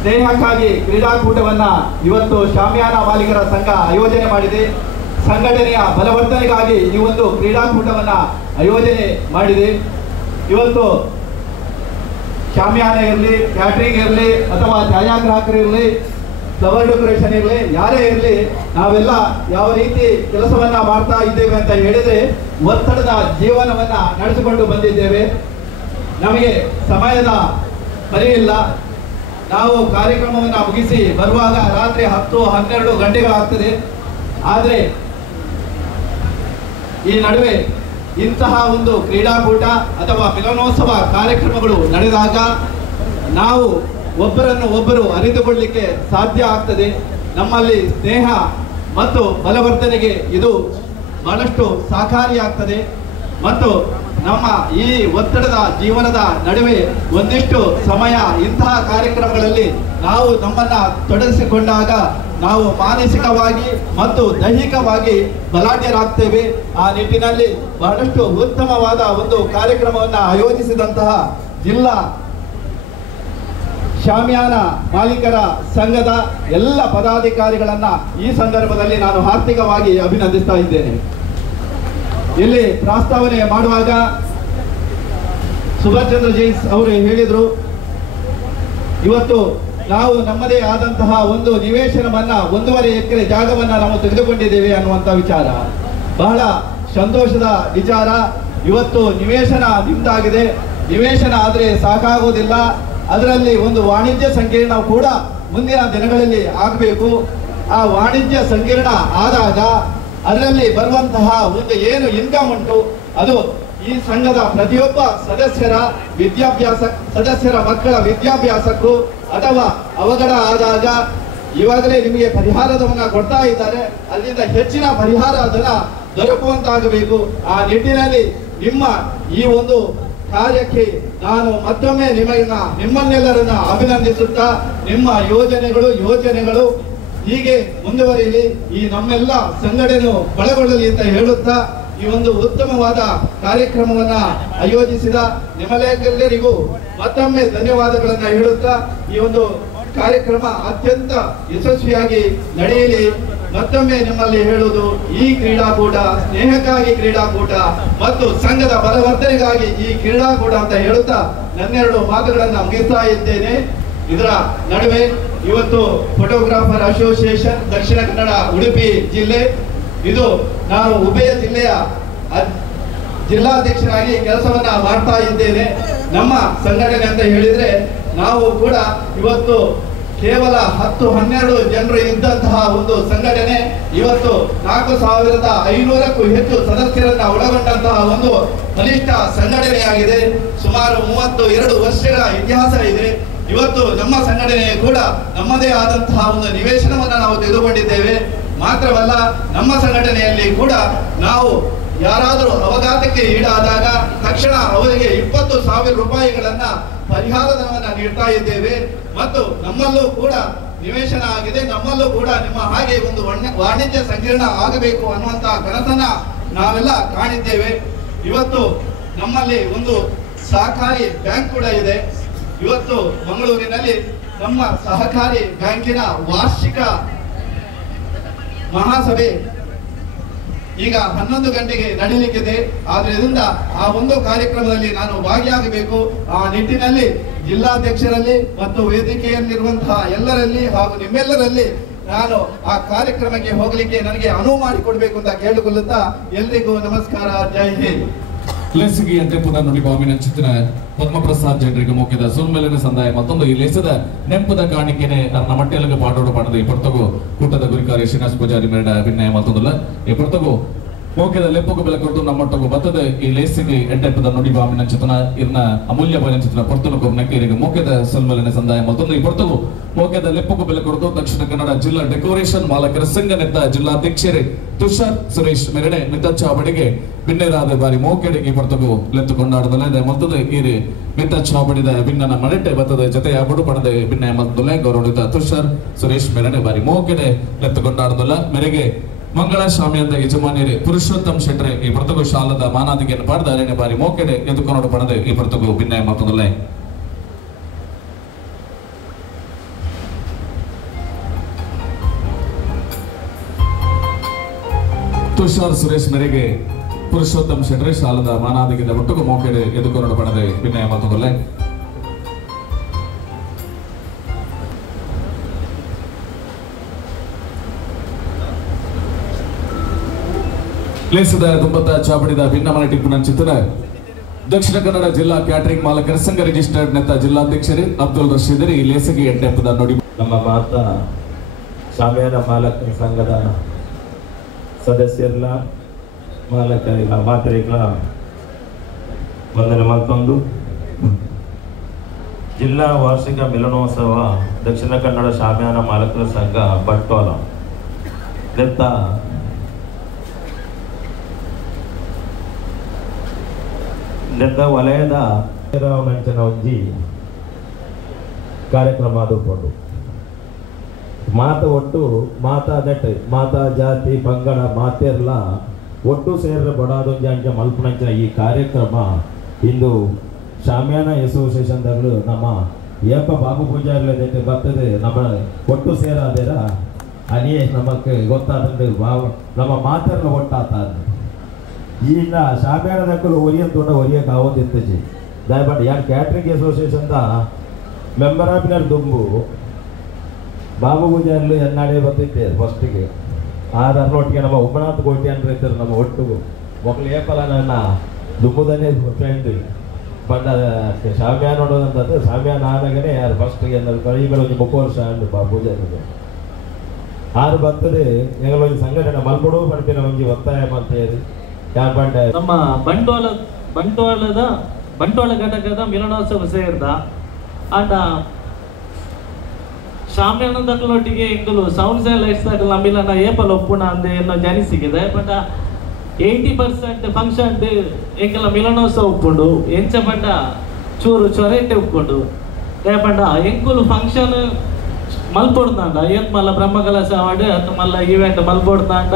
ಸ್ನೇಹಕ್ಕಾಗಿ ಕ್ರೀಡಾಕೂಟವನ್ನು ಇವತ್ತು ಶಾಮಿಯಾನ ಮಾಲೀಕರ ಸಂಘ ಆಯೋಜನೆ ಮಾಡಿದೆ. ಸಂಘಟನೆಯ ಬಲವರ್ಧನೆಗಾಗಿ ಈ ಒಂದು ಕ್ರೀಡಾಕೂಟವನ್ನು ಆಯೋಜನೆ ಮಾಡಿದೆ. ಇವತ್ತು ಶಾಮಿಯಾನ ಇರಲಿ, ಕ್ಯಾಟ್ರಿಂಗ್ ಇರಲಿ, ಅಥವಾ ಛಾಯಾಗ್ರಾಹಕರು ಇರಲಿ, ಫ್ಲವರ್ ಡೆಕೋರೇಷನ್ ಇರಲಿ, ಯಾರೇ ಇರಲಿ, ನಾವೆಲ್ಲ ಯಾವ ರೀತಿ ಕೆಲಸವನ್ನ ಮಾಡ್ತಾ ಇದ್ದೇವೆ ಅಂತ ಹೇಳಿದ್ರೆ ಒತ್ತಡದ ಜೀವನವನ್ನ ನಡೆಸಿಕೊಂಡು ಬಂದಿದ್ದೇವೆ. ನಮಗೆ ಸಮಯದ ಪರಿಯಿಲ್ಲ. ನಾವು ಕಾರ್ಯಕ್ರಮವನ್ನು ಮುಗಿಸಿ ಬರುವಾಗ ರಾತ್ರಿ 10-12 ಗಂಟೆಗಳಾಗ್ತದೆ. ಆದರೆ ಈ ನಡುವೆ ಇಂತಹ ಒಂದು ಕ್ರೀಡಾಕೂಟ ಅಥವಾ ಮಿಲನೋತ್ಸವ ಕಾರ್ಯಕ್ರಮಗಳು ನಡೆದಾಗ ನಾವು ಒಬ್ಬರನ್ನು ಒಬ್ಬರು ಅರಿತುಕೊಳ್ಳಲಿಕ್ಕೆ ಸಾಧ್ಯ ಆಗ್ತದೆ. ನಮ್ಮಲ್ಲಿ ಸ್ನೇಹ ಮತ್ತು ಬಲವರ್ಧನೆಗೆ ಇದು ಬಹಳಷ್ಟು ಸಹಕಾರಿಯಾಗ್ತದೆ. ಮತ್ತು ನಮ್ಮ ಈ ಒತ್ತಡದ ಜೀವನದ ನಡುವೆ ಒಂದಿಷ್ಟು ಸಮಯ ಇಂತಹ ಕಾರ್ಯಕ್ರಮಗಳಲ್ಲಿ ನಾವು ನಮ್ಮನ್ನ ತೊಡಗಿಸಿಕೊಂಡಾಗ ನಾವು ಮಾನಸಿಕವಾಗಿ ಮತ್ತು ದೈಹಿಕವಾಗಿ ಬಲಾಢ್ಯರಾಗ್ತೇವೆ. ಆ ನಿಟ್ಟಿನಲ್ಲಿ ಬಹಳಷ್ಟು ಉತ್ತಮವಾದ ಒಂದು ಕಾರ್ಯಕ್ರಮವನ್ನು ಆಯೋಜಿಸಿದಂತಹ ಜಿಲ್ಲಾ ಶಾಮಿಯಾನ ಮಾಲೀಕರ ಸಂಘದ ಎಲ್ಲ ಪದಾಧಿಕಾರಿಗಳನ್ನ ಈ ಸಂದರ್ಭದಲ್ಲಿ ನಾನು ಹಾರ್ದಿಕವಾಗಿ ಅಭಿನಂದಿಸ್ತಾ ಇದ್ದೇನೆ. ಇಲ್ಲಿ ಪ್ರಸ್ತಾವನೆ ಮಾಡುವಾಗ ಸುಭಾಷ್ ಚಂದ್ರ ಜೈನ್ಸ್ ಅವರು ಹೇಳಿದರು, ಇವತ್ತು ನಾವು ನಮ್ಮದೇ ಆದಂತಹ ಒಂದು ನಿವೇಶನವನ್ನ 1.5 ಎಕರೆ ಜಾಗವನ್ನ ನಾವು ತೆಗೆದುಕೊಂಡಿದ್ದೇವೆ ಅನ್ನುವಂಥ ವಿಚಾರ ಬಹಳ ಸಂತೋಷದ ವಿಚಾರ. ಇವತ್ತು ನಿವೇಶನ ನಿಮ್ದಾಗಿದೆ. ನಿವೇಶನ ಆದರೆ ಸಾಕಾಗೋದಿಲ್ಲ. ಅದರಲ್ಲಿ ಒಂದು ವಾಣಿಜ್ಯ ಸಂಕೀರ್ಣ ಕೂಡ ಮುಂದಿನ ದಿನಗಳಲ್ಲಿ ಆಗಬೇಕು. ಆ ವಾಣಿಜ್ಯ ಸಂಕೀರ್ಣ ಆದಾಗ ಅದರಲ್ಲಿ ಬರುವಂತಹ ಒಂದು ಏನು ಇನ್ಕಮ್ ಉಂಟು ಅದು ಈ ಸಂಘದ ಪ್ರತಿಯೊಬ್ಬ ಸದಸ್ಯರ ಮಕ್ಕಳ ವಿದ್ಯಾಭ್ಯಾಸಕ್ಕೂ ಅಥವಾ ಅವಘಡ ಆದಾಗ ಇವಾಗಲೇ ನಿಮಗೆ ಪರಿಹಾರಧನ ಕೊಡ್ತಾ ಇದ್ದಾರೆ, ಅಲ್ಲಿಂದ ಹೆಚ್ಚಿನ ಪರಿಹಾರ ಧನ ದೊರಕುವಂತಾಗಬೇಕು. ಆ ನಿಟ್ಟಿನಲ್ಲಿ ನಿಮ್ಮ ಈ ಒಂದು ಕಾರ್ಯಕ್ಕೆ ನಾನು ಮತ್ತೊಮ್ಮೆ ನಿಮ್ಮನ್ನೆಲ್ಲರನ್ನ ಅಭಿನಂದಿಸುತ್ತಾ ನಿಮ್ಮ ಯೋಜನೆಗಳು ಹೀಗೆ ಮುಂದುವರಿಯಲಿ, ಈ ನಮ್ಮೆಲ್ಲ ಸಂಘಟನೆ ಬಲಗೊಳ್ಳಲಿ ಅಂತ ಹೇಳುತ್ತಾ ಈ ಒಂದು ಉತ್ತಮವಾದ ಕಾರ್ಯಕ್ರಮವನ್ನ ಆಯೋಜಿಸಿದ ನಿಮ್ಮೆಲ್ಲರಿಗೂ ಮತ್ತೊಮ್ಮೆ ಧನ್ಯವಾದಗಳನ್ನ ಹೇಳುತ್ತಾ ಈ ಒಂದು ಕಾರ್ಯಕ್ರಮ ಅತ್ಯಂತ ಯಶಸ್ವಿಯಾಗಿ ನಡೆಯಲಿ. ಮತ್ತೊಮ್ಮೆ ನಿಮ್ಮಲ್ಲಿ ಹೇಳುವುದು, ಈ ಕ್ರೀಡಾಕೂಟ ಸ್ನೇಹಕ್ಕಾಗಿ ಕ್ರೀಡಾಕೂಟ ಮತ್ತು ಸಂಘದ ಬಲವರ್ಧನೆಗಾಗಿ ಈ ಕ್ರೀಡಾಕೂಟ ಅಂತ ಹೇಳುತ್ತಾ ನನ್ನೆರಡು ಮಾತುಗಳನ್ನ ಮುಗಿಸ್ತಾ ಇದ್ದೇನೆ. ಇದರ ನಡುವೆ ಇವತ್ತು ಫೋಟೋಗ್ರಾಫರ್ ಅಸೋಸಿಯೇಷನ್ ದಕ್ಷಿಣ ಕನ್ನಡ ಉಡುಪಿ ಜಿಲ್ಲೆ, ಇದು ನಾನು ಉಭಯ ಜಿಲ್ಲೆಯ ಜಿಲ್ಲಾಧ್ಯಕ್ಷರಾಗಿ ಕೆಲಸವನ್ನ ಮಾಡ್ತಾ ಇದ್ದೇನೆ. ನಮ್ಮ ಸಂಘಟನೆ ಅಂತ ಹೇಳಿದ್ರೆ ನಾವು ಕೂಡ ಇವತ್ತು ಕೇವಲ 10-12 ಜನರು ಇದ್ದಂತಹ ಒಂದು ಸಂಘಟನೆ ಇವತ್ತು 4,500ಕ್ಕೂ ಹೆಚ್ಚು ಸದಸ್ಯರನ್ನ ಒಳಗೊಂಡಂತಹ ಒಂದು ಬಲಿಷ್ಠ ಸಂಘಟನೆಯಾಗಿದೆ. ಸುಮಾರು 32 ವರ್ಷಗಳ ಇತಿಹಾಸ ಇದೆ. ಇವತ್ತು ನಮ್ಮ ಸಂಘಟನೆ ಕೂಡ ನಮ್ಮದೇ ಆದಂತಹ ಒಂದು ನಿವೇಶನವನ್ನ ನಾವು ತೆಗೆದುಕೊಂಡಿದ್ದೇವೆ. ಮಾತ್ರವಲ್ಲ, ನಮ್ಮ ಸಂಘಟನೆಯಲ್ಲಿ ಕೂಡ ನಾವು ಯಾರಾದರೂ ಅಪಘಾತಕ್ಕೆ ಈಡಾದಾಗ ತಕ್ಷಣ ಅವರಿಗೆ 20,000 ರೂಪಾಯಿಗಳನ್ನ ಪರಿಹಾರಧನವನ್ನ ನೀಡ್ತಾ ಇದ್ದೇವೆ. ಮತ್ತು ನಮ್ಮಲ್ಲೂ ಕೂಡ ನಿವೇಶನ ಆಗಿದೆ, ನಮ್ಮಲ್ಲೂ ಕೂಡ ನಿಮ್ಮ ಹಾಗೆ ಒಂದು ವಾಣಿಜ್ಯ ಸಂಕೀರ್ಣ ಆಗಬೇಕು ಅನ್ನುವಂತ ಕನಸನ್ನ ನಾವೆಲ್ಲ ಕಾಣಿದ್ದೇವೆ. ಇವತ್ತು ನಮ್ಮಲ್ಲಿ ಒಂದು ಸಹಕಾರಿ ಬ್ಯಾಂಕ್ ಕೂಡ ಇದೆ. ಇವತ್ತು ಮಂಗಳೂರಿನಲ್ಲಿ ನಮ್ಮ ಸಹಕಾರಿ ಬ್ಯಾಂಕಿನ ವಾರ್ಷಿಕ ಮಹಾಸಭೆ ಈಗ 11 ಗಂಟೆಗೆ ನಡೆಯಲಿಕ್ಕಿದೆ. ಆದ್ರಿಂದ ಆ ಒಂದು ಕಾರ್ಯಕ್ರಮದಲ್ಲಿ ನಾನು ಭಾಗಿಯಾಗಬೇಕು. ಆ ನಿಟ್ಟಿನಲ್ಲಿ ಜಿಲ್ಲಾಧ್ಯಕ್ಷರಲ್ಲಿ ಮತ್ತು ವೇದಿಕೆಯಲ್ಲಿರುವಂತಹ ಎಲ್ಲರಲ್ಲಿ ಹಾಗೂ ನಿಮ್ಮೆಲ್ಲರಲ್ಲಿ ನಾನು ಆ ಕಾರ್ಯಕ್ರಮಕ್ಕೆ ಹೋಗಲಿಕ್ಕೆ ನನಗೆ ಅನುವು ಮಾಡಿಕೊಡ್ಬೇಕು ಅಂತ ಕೇಳಿಕೊಳ್ಳುತ್ತಾ ಎಲ್ರಿಗೂ ನಮಸ್ಕಾರ, ಜೈ ಹಿಂದ್. ಲೇಸಿಗೆಯಂತೆ ಪುನಃ ನುಡಿ ಬಾಮಿನ ಚಿತ್ರ ಪದ್ಮಪ್ರಸಾದ್ ಜನರಿಗೆ ಮುಖ್ಯದ ಸುನ್ಮೇಲಿನ ಸಂದಾಯ ಮತ್ತೊಂದು ಈ ಲೇಸದ ನೆಂಪದ ಕಾಣಿಕೆನೆ ನನ್ನ ಮಟ್ಟೆಲ್ಲಿಗೆ ಪಾಡೋಡು ಪಾಡದ ಈ ಪುರ್ತಗು ಕೂಟದ ಗುರಿಕಾರಿ ಶ್ರೀನಿವಾಸ ಪೂಜಾರಿ ಮೇಡ ಅಭಿನಯ ಮತ್ತೊಂದಲ್ಲ ಈ ಪುರ್ತಗು ಮೋಕೆದ ಲೆಪ್ಪುಗು ಬೆಲೆ ಕೊಟ್ಟು ನಮ್ಮೊಟ್ಟಗು ಬತ್ತದೆ ಈ ಲೇಸಿಗೆ ಎಡ್ಡೆಪ್ಪದ ನುಡಿ ಬಾಮಿನ ಚಿತ್ರನ ಇರ್ನ ಅಮೂಲ್ಯವಾದ ಚಿತ್ರ ಪೊರ್ತನು ಕೊರ್ನಕ್ಕೆ ಇರಿಗೆ ಮೋಕೆದ ಸಲ್ಮಲಿನ ಸಂದಾಯ ಮತ್ತೊಂದು ಈ ಪೊರ್ತಗು ಮೋಕೆದ ಲೆಪ್ಪುಗು ಬೆಲೆ ಕೊಟ್ಟು ದಕ್ಷಿಣ ಕನ್ನಡ ಜಿಲ್ಲಾ ಡೆಕೋರೇಷನ್ ಮಾಲಕರ ಸಂಘ ನೆತ್ತ ಜಿಲ್ಲಾಧ್ಯಕ್ಷರೇ ತುಷಾರ್ ಸುರೇಶ್ ಮೆರಡೆ ಮಿತಚ್ಚ ಬಡಿಗೆ ಭಿನ್ನರಾದ ಬಾರಿ ಮೋಕೆಡೆಗೆ ಪೊರ್ತಗು ಲೆತ್ತು ಕೊಂಡಾಡದಲ್ಲ ಮೊತ್ತದ ಈರಿ ಮಿತಚ್ಚ ಬಡಿದ ಭಿನ್ನನ ಮನೆಟ್ಟೆ ಬತ್ತದ ಜೊತೆ ಬಡು ಪಣದ ಭಿನ್ನ ಮತ್ತೊಲೆ ಗೌರವಿತ ತುಷಾರ್ ಸುರೇಶ್ ಮೆರಡೆ ಬಾರಿ ಮೋಕೆಡೆ ಲೆತ್ತು ಕೊಂಡಾಡದಲ್ಲ ಮೆರೆಗೆ ಮಂಗಳ ಶಾಮಿಯಂದ ಯಜಮಾನಿಯರೇ ಪುರುಷೋತ್ತಮ್ ಶೆಟ್ರೆ ಈ ಪ್ರತಗು ಶಾಲದ ಮಾನಾದಿಗೆಯನ್ನು ಪಾಡ್ದ ಅರೇನೆ ಬಾರಿ ಮೋಕೆಡೆ ಎದುಕೊಂಡು ಪಣದೆ ಈ ಪ್ರತಗು ಭಿನ್ನ ಮತ್ತೊಂದಲ್ಲೇ ತುಷಾರ್ ಸುರೇಶ್ ಮೇರೆಗೆ ಪುರುಷೋತ್ತಮ್ ಶೆಟ್ರೆ ಶಾಲದ ಮಾನಾದಿಗೆದ ಒಟ್ಟುಗು ಮೋಕೆಡೆ ಎದುಕೊಂಡು ಪಣದೆ ಭಿನ್ನ ಮತ್ತೊಂದಲ್ಲೇ ಲೇಸದ ದುಂಬತ್ತ ಚಾಪಡಿದ ಭಿನ್ನಮನೆ ಟಿಪ್ಪುನ ಚಿತ್ರ ದಕ್ಷಿಣ ಕನ್ನಡ ಜಿಲ್ಲಾ ಕ್ಯಾಟರಿಂಗ್ ಮಾಲಕರ ಸಂಘ ರಿಜಿಸ್ಟರ್ಡ್ ನೆತ್ತ ಜಿಲ್ಲಾಧ್ಯಕ್ಷರೇ ಅಬ್ದುಲ್ ರಶೀದರಿ ಲೇಸಗೆ ಎಡ್ಡೆಪ್ಪದ ನುಡಿ ನಮ್ಮ ಮಾತಾ ಶಾಮಿಯಾನ ಮಾಲಕರ ಸಂಘದ ಸದಸ್ಯರ ಮಾಲಕರಿಗ ಮಾತರಿಗಳ ವಂದನೆ ಮತ್ತೊಂದು ಜಿಲ್ಲಾ ವಾರ್ಷಿಕ ಮಿಲನೋತ್ಸವ ದಕ್ಷಿಣ ಕನ್ನಡ ಶಾಮಿಯಾನ ಮಾಲಕರ ಸಂಘ ಬಂಟ್ವಾಳ ನೆತ್ತ ವಲಯದ ನಂಚಿನ ಒಂಜಿ ಕಾರ್ಯಕ್ರಮ ಆದುಕೊಂಡು ಒಟ್ಟು ಮಾತಾ ಜಾತಿ ಪಂಗಡ ಮಾತೆರ್ಲ ಒಟ್ಟು ಸೇರ ಬಡಾದೊಂಜಿ ಅಂಚ ಮಲ್ಪುನಂಚಿನ ಈ ಕಾರ್ಯಕ್ರಮ ಇಂದು ಶಾಮಿಯಾನ ಅಸೋಸಿಯೇಷನ್ದಗಳು ನಮ್ಮ ಏಪ ಬಾಬು ಪೂಜಾರ್ಲ ಬರ್ತದೆ ನಮ್ಮ ಒಟ್ಟು ಸೇರಾದೇರ ಅನಿಯೇ ನಮಕ್ ಗೊತ್ತಾದಂಡು ನಮ್ಮ ಮಾತೆರ್ಲ ಒಟ್ಟಾತಾರೆ ಈಗ ಶಾಮಿಯಾನದಕ್ಕೂ ಒರಿಯಂತುಂಡ ಒರಿಯಕ್ಕೆ ಆವೊಂದಿತ್ತಜಿ ದಯಪಟ್ಟು ಯಾರು ಕ್ಯಾಟ್ರಿಂಗ್ ಅಸೋಸಿಯೇಷನ್ದ ಮೆಂಬರ್ ಆಫಿನರ್ ದುಂಬು ಬಾಬು ಪೂಜಾರ್ಲು ಎನ್ನಾಡೆ ಬರ್ತಿದ್ದೆ ಫಸ್ಟಿಗೆ ಅದರೊಟ್ಟಿಗೆ ನಮ್ಮ ಉಮ್ಮನಾಥ್ ಕೋಟಿ ಅಂದ್ರೆ ಇರ್ತಾರೆ ನಮ್ಮ ಒಟ್ಟಿಗೂ ಮಕ್ಕಳು ಏಪಲ ನನ್ನ ದುಂಬುದನ್ನೇ ಫ್ರೆಂಡ್ ಬಂದ ಶಾಮಿಯಾನ ನೋಡೋದಂತದ್ದು ಶಾಮಿಯಾನ ಆದಾಗನೇ ಯಾರು ಫಸ್ಟಿಗೆ ಕಳಿಗಳು ಒಂದು 3 ವರ್ಷ ಅಂಡು ಪೂಜಾರಿಗೆ ಆರು ಬರ್ತದೆ ಎಂಗಳೊಂದು ಸಂಘಟನೆ ಮಲ್ಪಡು ಪಡ್ಪಿನ ಒಂಜಿ ಒತ್ತಾಯ ಮಾಡ್ತೇರಿ ನಮ್ಮ ಬಂಟ್ವಾಳ ಘಟಕದ ಮಿಲನೋತ್ಸವ ಸೇರಿದ ಅಂಡ ಶಾಮಿಯಾನದೊಟ್ಟಿಗೆ ಇಂಕಲು ಸೌಂಡ್ಸ್ ಅಂಡ್ ಲೈಟ್ಸ್ ದಾಖಲ ಮಿಲನ ಏಪಲ್ ಒಪ್ಪುಣ ಅಂದೆ ಎನ್ನೋ ಜನಿಸಿಗಿದೆ ಬಟ್ 80% ಫಂಕ್ಷನ್ ಎಂಕಲ ಮಿಲನೋತ್ಸವ ಉಪ್ಪುಂಡು ಎಂಚ ಪಂಡ ಚೂರು ಚೊರೆಟೆ ಉಪ್ಪುಂಡು ಏಪಂಡ ಎಂಕುಲು ಫಂಕ್ಷನ್ ಮಲ್ಪೊಡ್ದಾಂಡ ಏತ್ ಮಲ್ಲ ಬ್ರಹ್ಮಕಲಶ ಅವಾರ್ಡ್ ಅದು ಮಲ್ಲ ಈವೆಂಟ್ ಮಲ್ಪೊಡ್ದಾಂಡ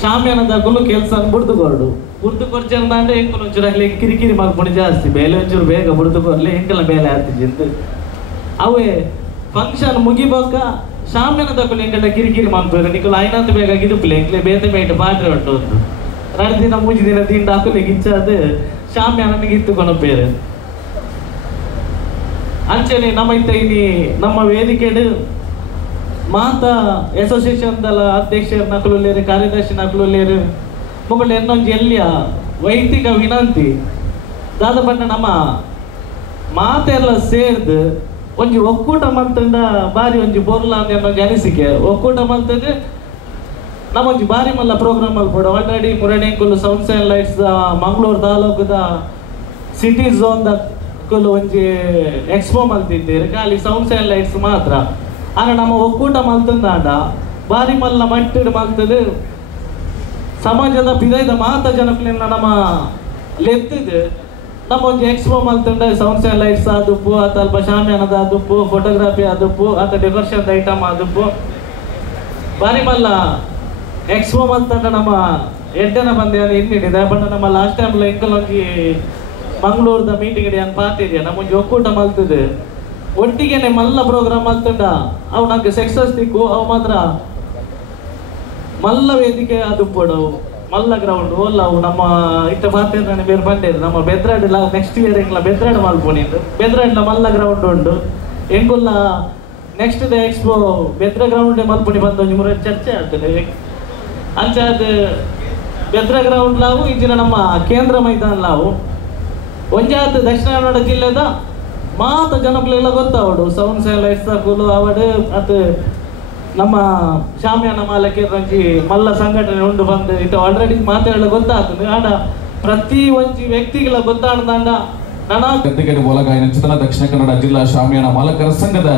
ಶಾಮಿಯಾನದಕ್ಕೂ ಕೆಲಸ ಬುಡ್ದು ಕೊರ್ಚಂದ್ರೆ ಎಂಕಲ್ ಒಂಚೂರು ಕಿರಿಕಿರಿ ಮಾಡ್ಕೊಂಡು ಜಾಸ್ತಿ ಬೇಲೆ ಒಂಚೂರು ಬೇಗ ಬುಡ್ದು ಕೊರ್ಲಿ ಎಂಕಲ ಬೇಲೆ ಆಗ್ತಿದ್ದೆ ಅಂತ ಅವೇ ಫಂಕ್ಷನ್ ಮುಗಿಬೇಕ ಶಾಮಿಯಾನದಕ್ಕೂ ಎಂಕಲ್ಲ ಕಿರಿಕಿರಿ ಮಾಡ್ಬೋದು ನಿಕ್ಕಲು ಐನಂತ ಬೇಗ ಗಿದುಪ್ಲೆ ಎಂಕ್ಲೆ ಬೇತೆ ಮೇಟ್ ಪಾತ್ರೆ ಉಂಟು ಒಂದು 2 ದಿನ 3 ದಿನ ತಿಂಡು ಹಾಕಲಿ ಗಿಂಚಾದ ಶಾಮಿಯಾನಿಗೆ ಇತ್ತುಕೊಂಡು ಬೇರೆ ಅಂಚನೆ ನಮ್ಮ ಇತ್ತ ಇನಿ ನಮ್ಮ ವೇದಿಕೆಡು ಮಾತಾ ಅಸೋಸಿಯೇಷನ್ ಅಧ್ಯಕ್ಷರ ನಕಲುಲ್ಲೇರು ಕಾರ್ಯದರ್ಶಿ ನಕಲುಲ್ಲೇರು ಮುಗಳು ಇನ್ನೊಂದು ಎಲ್ಲಿಯ ವೈಯಕ್ತಿಕ ವಿನಂತಿ ದಾದಪಟ್ಟ ನಮ್ಮ ಮಾತೆಲ್ಲ ಸೇರ್ದು ಒಂಜಿ ಒಕ್ಕೂಟ ಮಲ್ತಂಡ ಬಾರಿ ಒಂಜಿ ಬೋರ್ಲ ಅನ್ನೊಂದು ಅನಿಸಿಕೆ ಒಕ್ಕೂಟ ಮಲ್ತದೆ ನಮ್ಮೊಂಜಿ ಬಾರಿ ಮಲ್ಲ ಪ್ರೋಗ್ರಾಮ್ ಮಲ್ಪಡ ಆಲ್ರೆಡಿ ಮುರಣೆಂಕುಲು ಸೌಂಡ್ಸ್ ಆ್ಯಂಡ್ ಲೈಟ್ಸ್ ಮಂಗಳೂರು ತಾಲೂಕದ ಸಿಟಿ ಝೋನ್ದ ಒಂಜಿ ಎಕ್ಸ್ಪೋ ಮಲ್ತಿದ್ದೀರಿ ಖಾಲಿ ಸೌಂಡ್ಸ್ ಆ್ಯಂಡ್ ಲೈಟ್ಸ್ ಮಾತ್ರ ಆಗ ನಮ್ಮ ಒಕ್ಕೂಟ ಮಲ್ತಂದಾಂಡ ಬಾರಿ ಮಲ್ಲ ಮಟ್ಟಿಡ್ ಮಲ್ತದೆ ಸಮಾಜದ ಪಿದೈದ ಮಾತ ಜನಕ್ಲಿಂದ ನಮ್ಮ ಲೆತ್ತಿದ್ದು ನಮ್ಮ ಒಂದು ಎಕ್ಸ್ಪೋ ಮಲ್ತಂಡ ಸೌಂಡ್ಸ್ ಆ್ಯಂಡ್ ಲೈಟ್ಸ್ ಆದುಪ್ಪು ಅಥವಾ ಅಲ್ಪ ಶಾಮಿಯಾನದ ಆದುಪ್ಪು ಫೋಟೋಗ್ರಾಫಿ ಆದುಪ್ಪು ಅಥವಾ ಡೆಕೋರೇಷನ್ ಐಟಮ್ ಆದುಪ್ಪು ಬಾರಿ ಮಲ್ಲ ಎಕ್ಸ್ಪೋ ಮಲ್ತಂಡ ನಮ್ಮ ಎಡ್ಡನ ಬಂದೆ ಅದು ಇನ್ನಿಡಿದೆ ಬಟ್ ನಮ್ಮ ಲಾಸ್ಟ್ ಟೈಮ್ ಎಂಕಲೊಂಜಿ ಮಂಗಳೂರದ ಮೀಟಿಂಗ್ ಏನು ಪಾತಿದ್ಯಾ ನಮ್ಮೊಂಜಿ ಒಕ್ಕೂಟ ಮಲ್ತದೆ ಒಟ್ಟಿಗೆನೆ ಮಲ್ಲ ಪ್ರೋಗ್ರಾಮ್ ಮಲ್ತಂಡ ಅವು ನಂಗೆ ಸಕ್ಸಸ್ ತಿಕ್ಕು ಅವು ಮಾತ್ರ ಮಲ್ಲ ವೇದಿಕೆ ಆದುಪ್ಪಡು ಮಲ್ಲ ಗ್ರೌಂಡ್ ಓಲ್ಲ ಅವು ನಮ್ಮ ಇತ್ತ ಪಾತ್ರ ಬೇರೆ ಬಂದಿದೆ ನಮ್ಮ ಬೆದ್ರಾಡ್ ನೆಕ್ಸ್ಟ್ ಇಯರ್ ಎಂಗ್ಲ ಬೆದ್ರಾಡ್ ಮಲ್ಪೊನಿಂದು ಬೆದ್ರಾಡ್ಲ ಮಲ್ಲ ಗ್ರೌಂಡ್ ಉಂಡು ಎಂಗುಲ್ಲ next the expo Bedra ground ಮಲ್ಪೊನಿ ಬಂದ ಒಂಜಿ 3 ಚರ್ಚೆ ಆಗ್ತದೆ ಅಂಚ ಅದು ಬೆದ್ರ ಗ್ರೌಂಡ್ ಲಾವು ಈಜಿನ ನಮ್ಮ ಕೇಂದ್ರ ಮೈದಾನ ಲಾವು ಒಂಜಾತ್ ದಕ್ಷಿಣ ಕನ್ನಡ ಜಿಲ್ಲೆದ ಮಾತ ಜನಕ್ಲೆಲ್ಲ ಗೊತ್ತಾವಡು ಸೌಂಡ್ಸ್ ಆ್ಯಂಡ್ ಲೈಟ್ಸ್ ಹಾಕಲು ಅವಡು ಮತ್ತು ನಮ್ಮ ಶಾಮಿಯಾನ ಮಾಲಕರು ಒಂಜಿ ಮಲ್ಲ ಸಂಘಟನೆ ಉಂಡು ಬಂದು ಇದು ಆಲ್ರೆಡಿ ಮಾತಾಡಲು ಗೊತ್ತಾಗ್ತದೆ ಆಡ ಪ್ರತಿ ಒಂಜಿ ವ್ಯಕ್ತಿಗಳ ಗೊತ್ತಾಡ್ದಂಡ ಗದ್ದೆಗೆರೆ ಒಲಗಾಯನ ಚಿತ್ರಣ ದಕ್ಷಿಣ ಕನ್ನಡ ಜಿಲ್ಲಾ ಶಾಮಿಯಾನ ಮಾಲಕರ ಸಂಘದ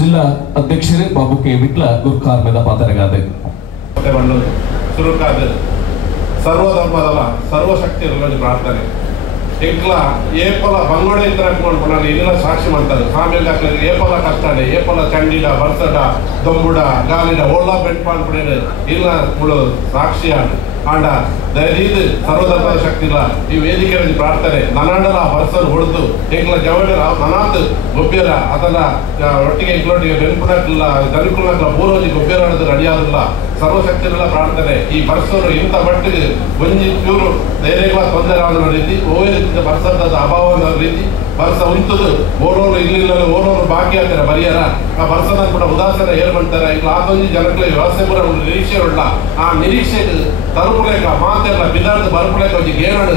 ಜಿಲ್ಲಾ ಅಧ್ಯಕ್ಷರೇ ಬಾಬು ಕೆ ವಿಟ್ಲ ಗುರ್ಕಾರ್ಮೆದ ಪಾತ್ರಗಾದೆ ಸರ್ವಧರ್ಮದ ಸರ್ವಶಕ್ತಿ ಪ್ರಾರ್ಥನೆ ಇಂಕ್ಲ ಏಪಲ ಬಂಗೋಡೆ ಇತರ ಮಾಡ್ಕೊಂಡು ಇಲ್ಲ ಸಾಕ್ಷಿ ಮಾಡ್ತಾರೆ ಆಮೇಲೆ ಏಪಲ ಕಷ್ಟಡೆ ಏಪಲ ಚಂಡಿಡ ಬರ್ಸಡ ದೊಂಬುಡ ಗಾಲಿಡ ಒಳ್ಳ ಬೆಂಟ್ ಮಾಡ್ಬಿಡೇನೆ ಇಲ್ಲ ಮುಳು ಸಾಕ್ಷಿಯಾಡು ಆಂಡ ದಯದೀದು ಸರ್ವಧರ್ಮದ ಶಕ್ತಿ ಇಲ್ಲ ಈ ವೇದಿಕೆ ಪ್ರಾರ್ಥನೆ ನನಾಡಲ ಬರ್ಸನ್ ಹೊಡೆದು ಎಂಕ್ಲ ಜವಳ ನನಾತ್ ಗೊಬ್ಬರ ಅದನ್ನ ಒಟ್ಟಿಗೆ ಇಂಕ್ಲೊಟ್ಟಿಗೆ ಬೆನ್ಪುಡಕ್ಕಿಲ್ಲ ದನಿಕುಲಕ್ಲ ಪೂರ್ವಜಿ ಗೊಬ್ಬರ ಹಿಡಿದು ರೆಡಿಯಾದಿಲ್ಲ ಸರ್ವಶಕ್ತಿಗಳ ಪ್ರಾರ್ಥನೆ ಈ ಬರ್ಸೋರು ಇಂಥ ಮಟ್ಟಿಗೆ ಒಂಜಿ ಚೂರು ಧೈರ್ಯಗಳ ತೊಂದರೆ ಆದ ರೀತಿ ಓದಿದ ಬರ್ಸದ ಅಭಾವ ರೀತಿ ಬರ್ಸ ಉಂಟದು ಓಡೋರು ಇಲ್ಲ ಓಡೋರು ಬಾಕಿ ಆಗ್ತಾರೆ ಬರಿಯಾರ ಆ ಬರ್ಸನ ಕೂಡ ಉದಾಸೀನ ಏನ್ ಮಾಡ್ತಾರೆ ಈಗ ಆದೊಂದು ಜನಕ್ಕೆ ವ್ಯವಸ್ಥೆ ಕೂಡ ಒಂದು ನಿರೀಕ್ಷೆ ಉಂಟ ಆ ನಿರೀಕ್ಷೆಗೆ ತಲುಪಲೇಕ ಮಾತೆಲ್ಲ ಬಿದ್ದಾರ್ದು ಬರಪಲೇಕ ಒಂದು ಗೇನಾಡು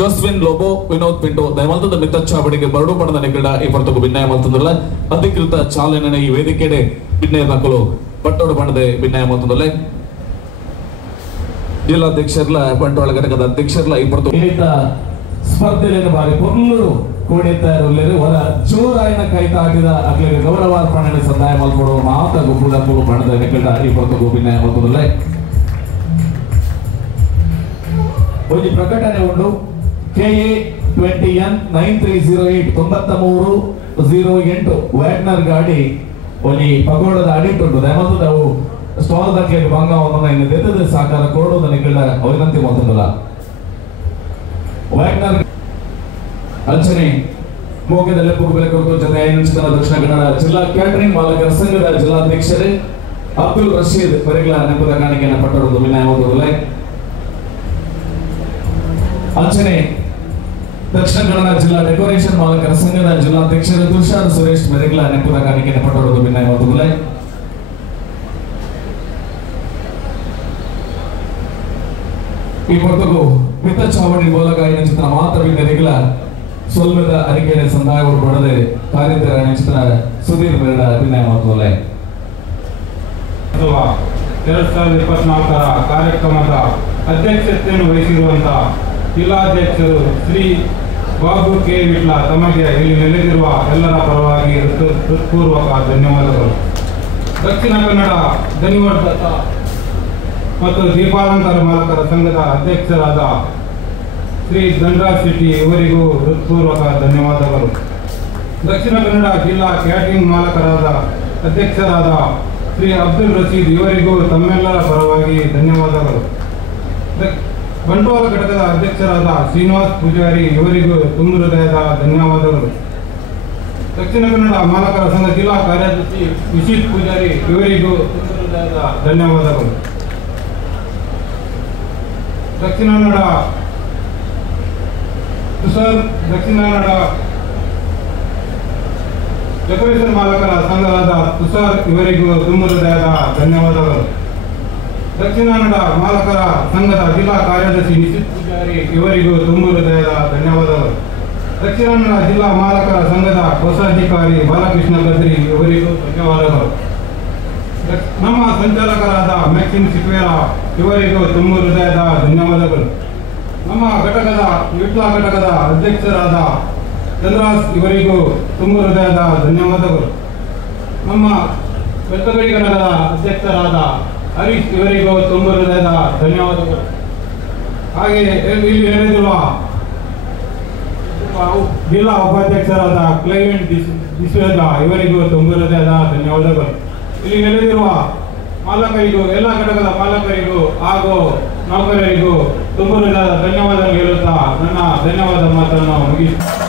ಜೋಸ್ವಿನ್ ಲೋಬೋ ವಿನೋದ್ ಪಿಂಟೋ ದಯಮಲ್ತದ ಮಿತ್ತಚ್ಚಾವಡಿಗೆ ಬರಡು ಪಡೆದ ನಿಕಟ ಈ ಹೊರತುಕು ಭಿನ್ನಾಯ ಮಲ್ತದಲ್ಲ ಅಧಿಕೃತ ಚಾಲನೆ ಈ ವೇದಿಕೆಡೆ ಭಿನ್ನಯ ನಕಲು ಪಟ್ಟೋಡು ಬಣ್ಣದೆ ಭಿನ್ನಾಯ ಮಲ್ತದಲ್ಲ ಜಿಲ್ಲಾಧ್ಯಕ್ಷರ್ಲ ಬಂಟ್ವಾಳ ಘಟಕದ ಅಧ್ಯಕ್ಷರ್ಲ ಈ ಹೊರತು ಸ್ಪರ್ಧೆಯನ್ನು ಬಾರಿ ಪೊರ್ಲೂರು ಕೂಡಿದ್ದಾರೆ ಹೊರ ಜೋರಾಯಿನ ಕೈತ ಆಗಿದ ಅಗ್ಲಿಗೆ ಗೌರವಾರ್ಪಣೆ ಸಂದಾಯ ಮಲ್ಪಡು ಮಾತ ಗುಬ್ಬುಡ ಪೂರು ಬಣ್ಣದ ನಿಕಟ ಈ ಹೊರತುಕು ಭಿನ್ನಾಯ ಮಲ್ತದಲ್ಲ ಒಂದು ಪ್ರಕಟಣೆ ಉಂಟು KA 20N 9308 9308 ವ್ಯಾಗ್ನರ್ ಗಾಡಿ ಒಂದು ಪಗೋಡದ ಅಡಿಟ್ ಉಂಟು ದಯಮಾಡಿ ನಾವು ಸ್ಟಾಲ್ ದಾಖಲೆ ಭಾಗವನ್ನು ಇನ್ನು ದೆದ್ದದ ಸಾಕಾರ ಕೊಡೋದು ನಿಗಳ ವಿನಂತಿ ಮಾಡ್ತದಲ್ಲ ವ್ಯಾಗ್ನರ್ ಅಂಚನೆ ಮೋಗದಲ್ಲಿ ಪುಗುಬೆಲೆ ಕುರಿತು ಜೊತೆ ಚಿತ್ರ ದಕ್ಷಿಣ ಕನ್ನಡ ಜಿಲ್ಲಾ ಕ್ಯಾಟರಿಂಗ್ ಮಾಲಕರ ಸಂಘದ ಜಿಲ್ಲಾಧ್ಯಕ್ಷರೇ ಅಬ್ದುಲ್ ರಶೀದ್ ಪರಿಗಳ ನೆಪದ ಕಾಣಿಕೆಯನ್ನು ಪಟ್ಟರುವುದು ವಿನಾಯವಾಗುವುದಿಲ್ಲ ಅಂಚನೆ ದಕ್ಷಿಣ ಕನ್ನಡ ಜಿಲ್ಲಾ ಡೆಕೋರೇಷನ್ ಮಾಲಕರ ಸಂಘದ ಜಿಲ್ಲಾಧ್ಯಕ್ಷರು ತುಷಾರ್ ಸುರೇಶ್ ಮೆರೆಗ್ಲ ನೆಪದ ಕಾಣಿಕೆಯನ್ನು ಪಟ್ಟರುವುದು ವಿನಾಯವಾಗುವುದಿಲ್ಲ ಈ ಹೊರತು ಮಿತ ಚಾವಣಿ ಮೂಲಕ ಈ ಚಿತ್ರ ಮಾತ್ರ ರೆಗ್ಲ ಸೊಲ್ಮೆದ ಅರಿಕೆಯ ಸಂದಾಯ ಪಡೆದೆ ಕಾರ್ಯಾಚರಣೆ ಚಿತ್ರ ಸುಧೀರ್ ಬೇಡ ಅಭಿನಯ ಮಾಡುವುದಿಲ್ಲ 2024 ಕಾರ್ಯಕ್ರಮದ ಅಧ್ಯಕ್ಷತೆಯನ್ನು ವಹಿಸಿರುವಂತಹ ಜಿಲ್ಲಾಧ್ಯಕ್ಷರು ಶ್ರೀ ಬಾಬು ಕೆ ವಿಟ್ಲ ತಮಗೆ ಇಲ್ಲಿ ನೆಲೆದಿರುವ ಎಲ್ಲರ ಪರವಾಗಿ ಹೃತ್ಪೂರ್ವಕ ಧನ್ಯವಾದಗಳು. ದಕ್ಷಿಣ ಕನ್ನಡ ಧನ್ಯವರ್ಧಕ ಮತ್ತು ದೀಪಾಲಂಕಾರ ಮಾಲಕರ ಸಂಘದ ಅಧ್ಯಕ್ಷರಾದ ಶ್ರೀ ಧನರಾಜ್ ಶೆಟ್ಟಿ ಇವರಿಗೂ ಹೃತ್ಪೂರ್ವಕ ಧನ್ಯವಾದಗಳು. ದಕ್ಷಿಣ ಕನ್ನಡ ಜಿಲ್ಲಾ ಕ್ಯಾಟರಿಂಗ್ ಮಾಲಕರಾದ ಅಧ್ಯಕ್ಷರಾದ ಶ್ರೀ ಅಬ್ದುಲ್ ರಶೀದ್ ಇವರಿಗೂ ತಮ್ಮೆಲ್ಲರ ಪರವಾಗಿ ಧನ್ಯವಾದಗಳು. ಬಂಟ್ವಾಳ ಘಟಕದ ಅಧ್ಯಕ್ಷರಾದ ಶ್ರೀನಿವಾಸ್ ಪೂಜಾರಿ ಇವರಿಗೂ ತುಂಬ ಹೃದಯದ ಧನ್ಯವಾದಗಳು. ದಕ್ಷಿಣ ಕನ್ನಡ ಮಾಲಕರ ಸಂಘ ಜಿಲ್ಲಾ ಕಾರ್ಯದರ್ಶಿ ವಿಶಿತ್ ಪೂಜಾರಿ ಇವರಿಗೂ ತುಂಬ ಹೃದಯದ ಧನ್ಯವಾದಗಳು. ದಕ್ಷಿಣ ಕನ್ನಡ ಡೆಕೋರೇಷನ್ ಮಾಲಕರ ಸಂಘದ ತುಷಾರ್ ಇವರಿಗೂ ತುಂಬ ಹೃದಯದ ಧನ್ಯವಾದಗಳು. ದಕ್ಷಿಣ ಕನ್ನಡ ಮಾಲಕರ ಸಂಘದ ಜಿಲ್ಲಾ ಕಾರ್ಯದರ್ಶಿ ನಿಶಿತ್ ಪೂಜಾರಿ ಇವರಿಗೂ ತುಂಬ ಹೃದಯದ ಧನ್ಯವಾದಗಳು. ದಕ್ಷಿಣ ಕನ್ನಡ ಜಿಲ್ಲಾ ಮಾಲಕರ ಸಂಘದ ಕೋಶಾಧಿಕಾರಿ ಬಾಲಕೃಷ್ಣ ಕದ್ರಿ ಇವರಿಗೂ ಧನ್ಯವಾದಗಳು. ನಮ್ಮ ಸಂಚಾಲಕರಾದ ಮ್ಯಾಕ್ಸಿಮ್ ಸಿಕ್ವೇರ ಇವರಿಗೂ ತುಂಬ ಹೃದಯದ ಧನ್ಯವಾದಗಳು. ನಮ್ಮ ಘಟಕದ ವಿಟ್ಲ ಘಟಕದ ಅಧ್ಯಕ್ಷರಾದ ಚಂದ್ರಾಸ್ ಇವರಿಗೂ ತುಂಬ ಹೃದಯದ ಧನ್ಯವಾದಗಳು. ನಮ್ಮ ಬೆತ್ತಗಡಿ ಘಟಕದ ಅಧ್ಯಕ್ಷರಾದ ಹರೀಶ್ ಇವರಿಗೂ ತುಂಬ ಹೃದಯದ ಧನ್ಯವಾದಗಳು. ಹಾಗೆ ಇಲ್ಲಿ ನೆರೆದಿರುವ ಜಿಲ್ಲಾ ಉಪಾಧ್ಯಕ್ಷರಾದ ಕ್ಲೈಮೆಂಟ್ ಡಿಸೋಜ ಇವರಿಗೂ ತುಂಬ ಹೃದಯದ ಧನ್ಯವಾದಗಳು. ಇಲ್ಲಿ ನೆರೆದಿರುವ ಮಾಲಕರಿಗೂ ಎಲ್ಲ ಘಟಕದ ಮಾಲಕರಿಗೂ ಹಾಗೂ ನೌಕರರಿಗೂ ತುಂಬ ಹೃದಯದ ಧನ್ಯವಾದಗಳು ಹೇಳುತ್ತಾ ನನ್ನ ಧನ್ಯವಾದ ಮಾತನ್ನು ಮುಗಿಸುತ್ತೇನೆ.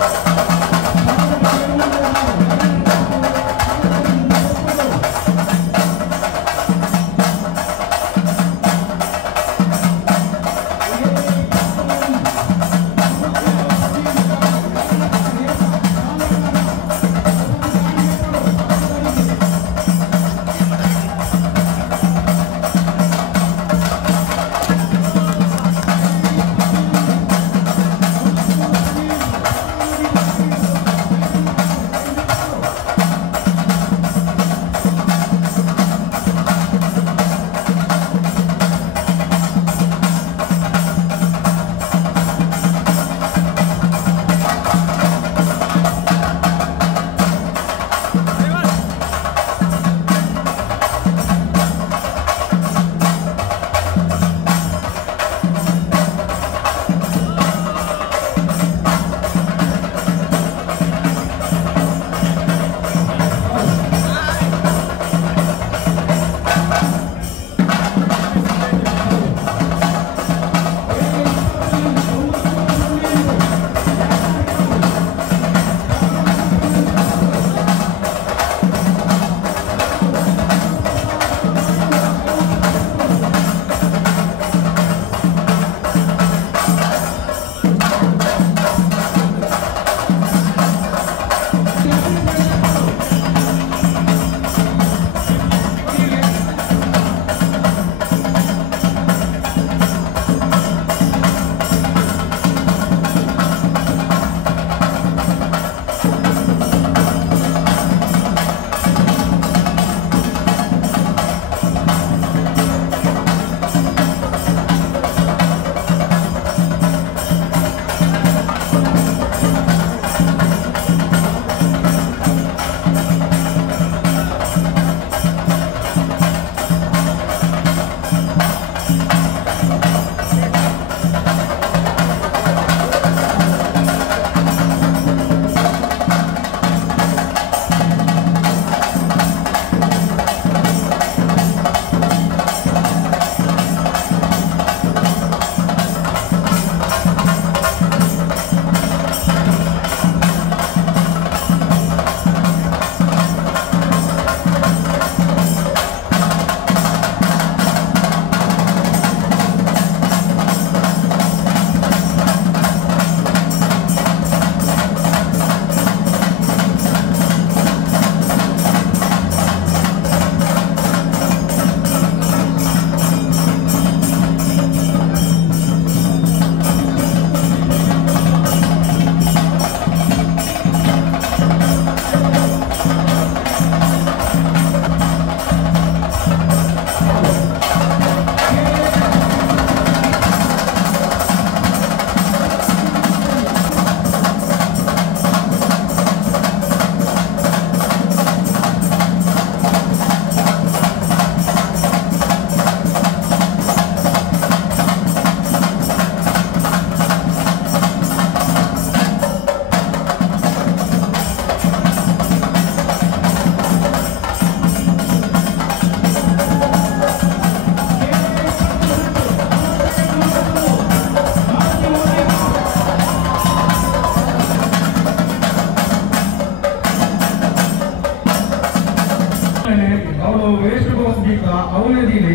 वेस्ट बॉक्स गीता ಅವನೇ ದೀನಿ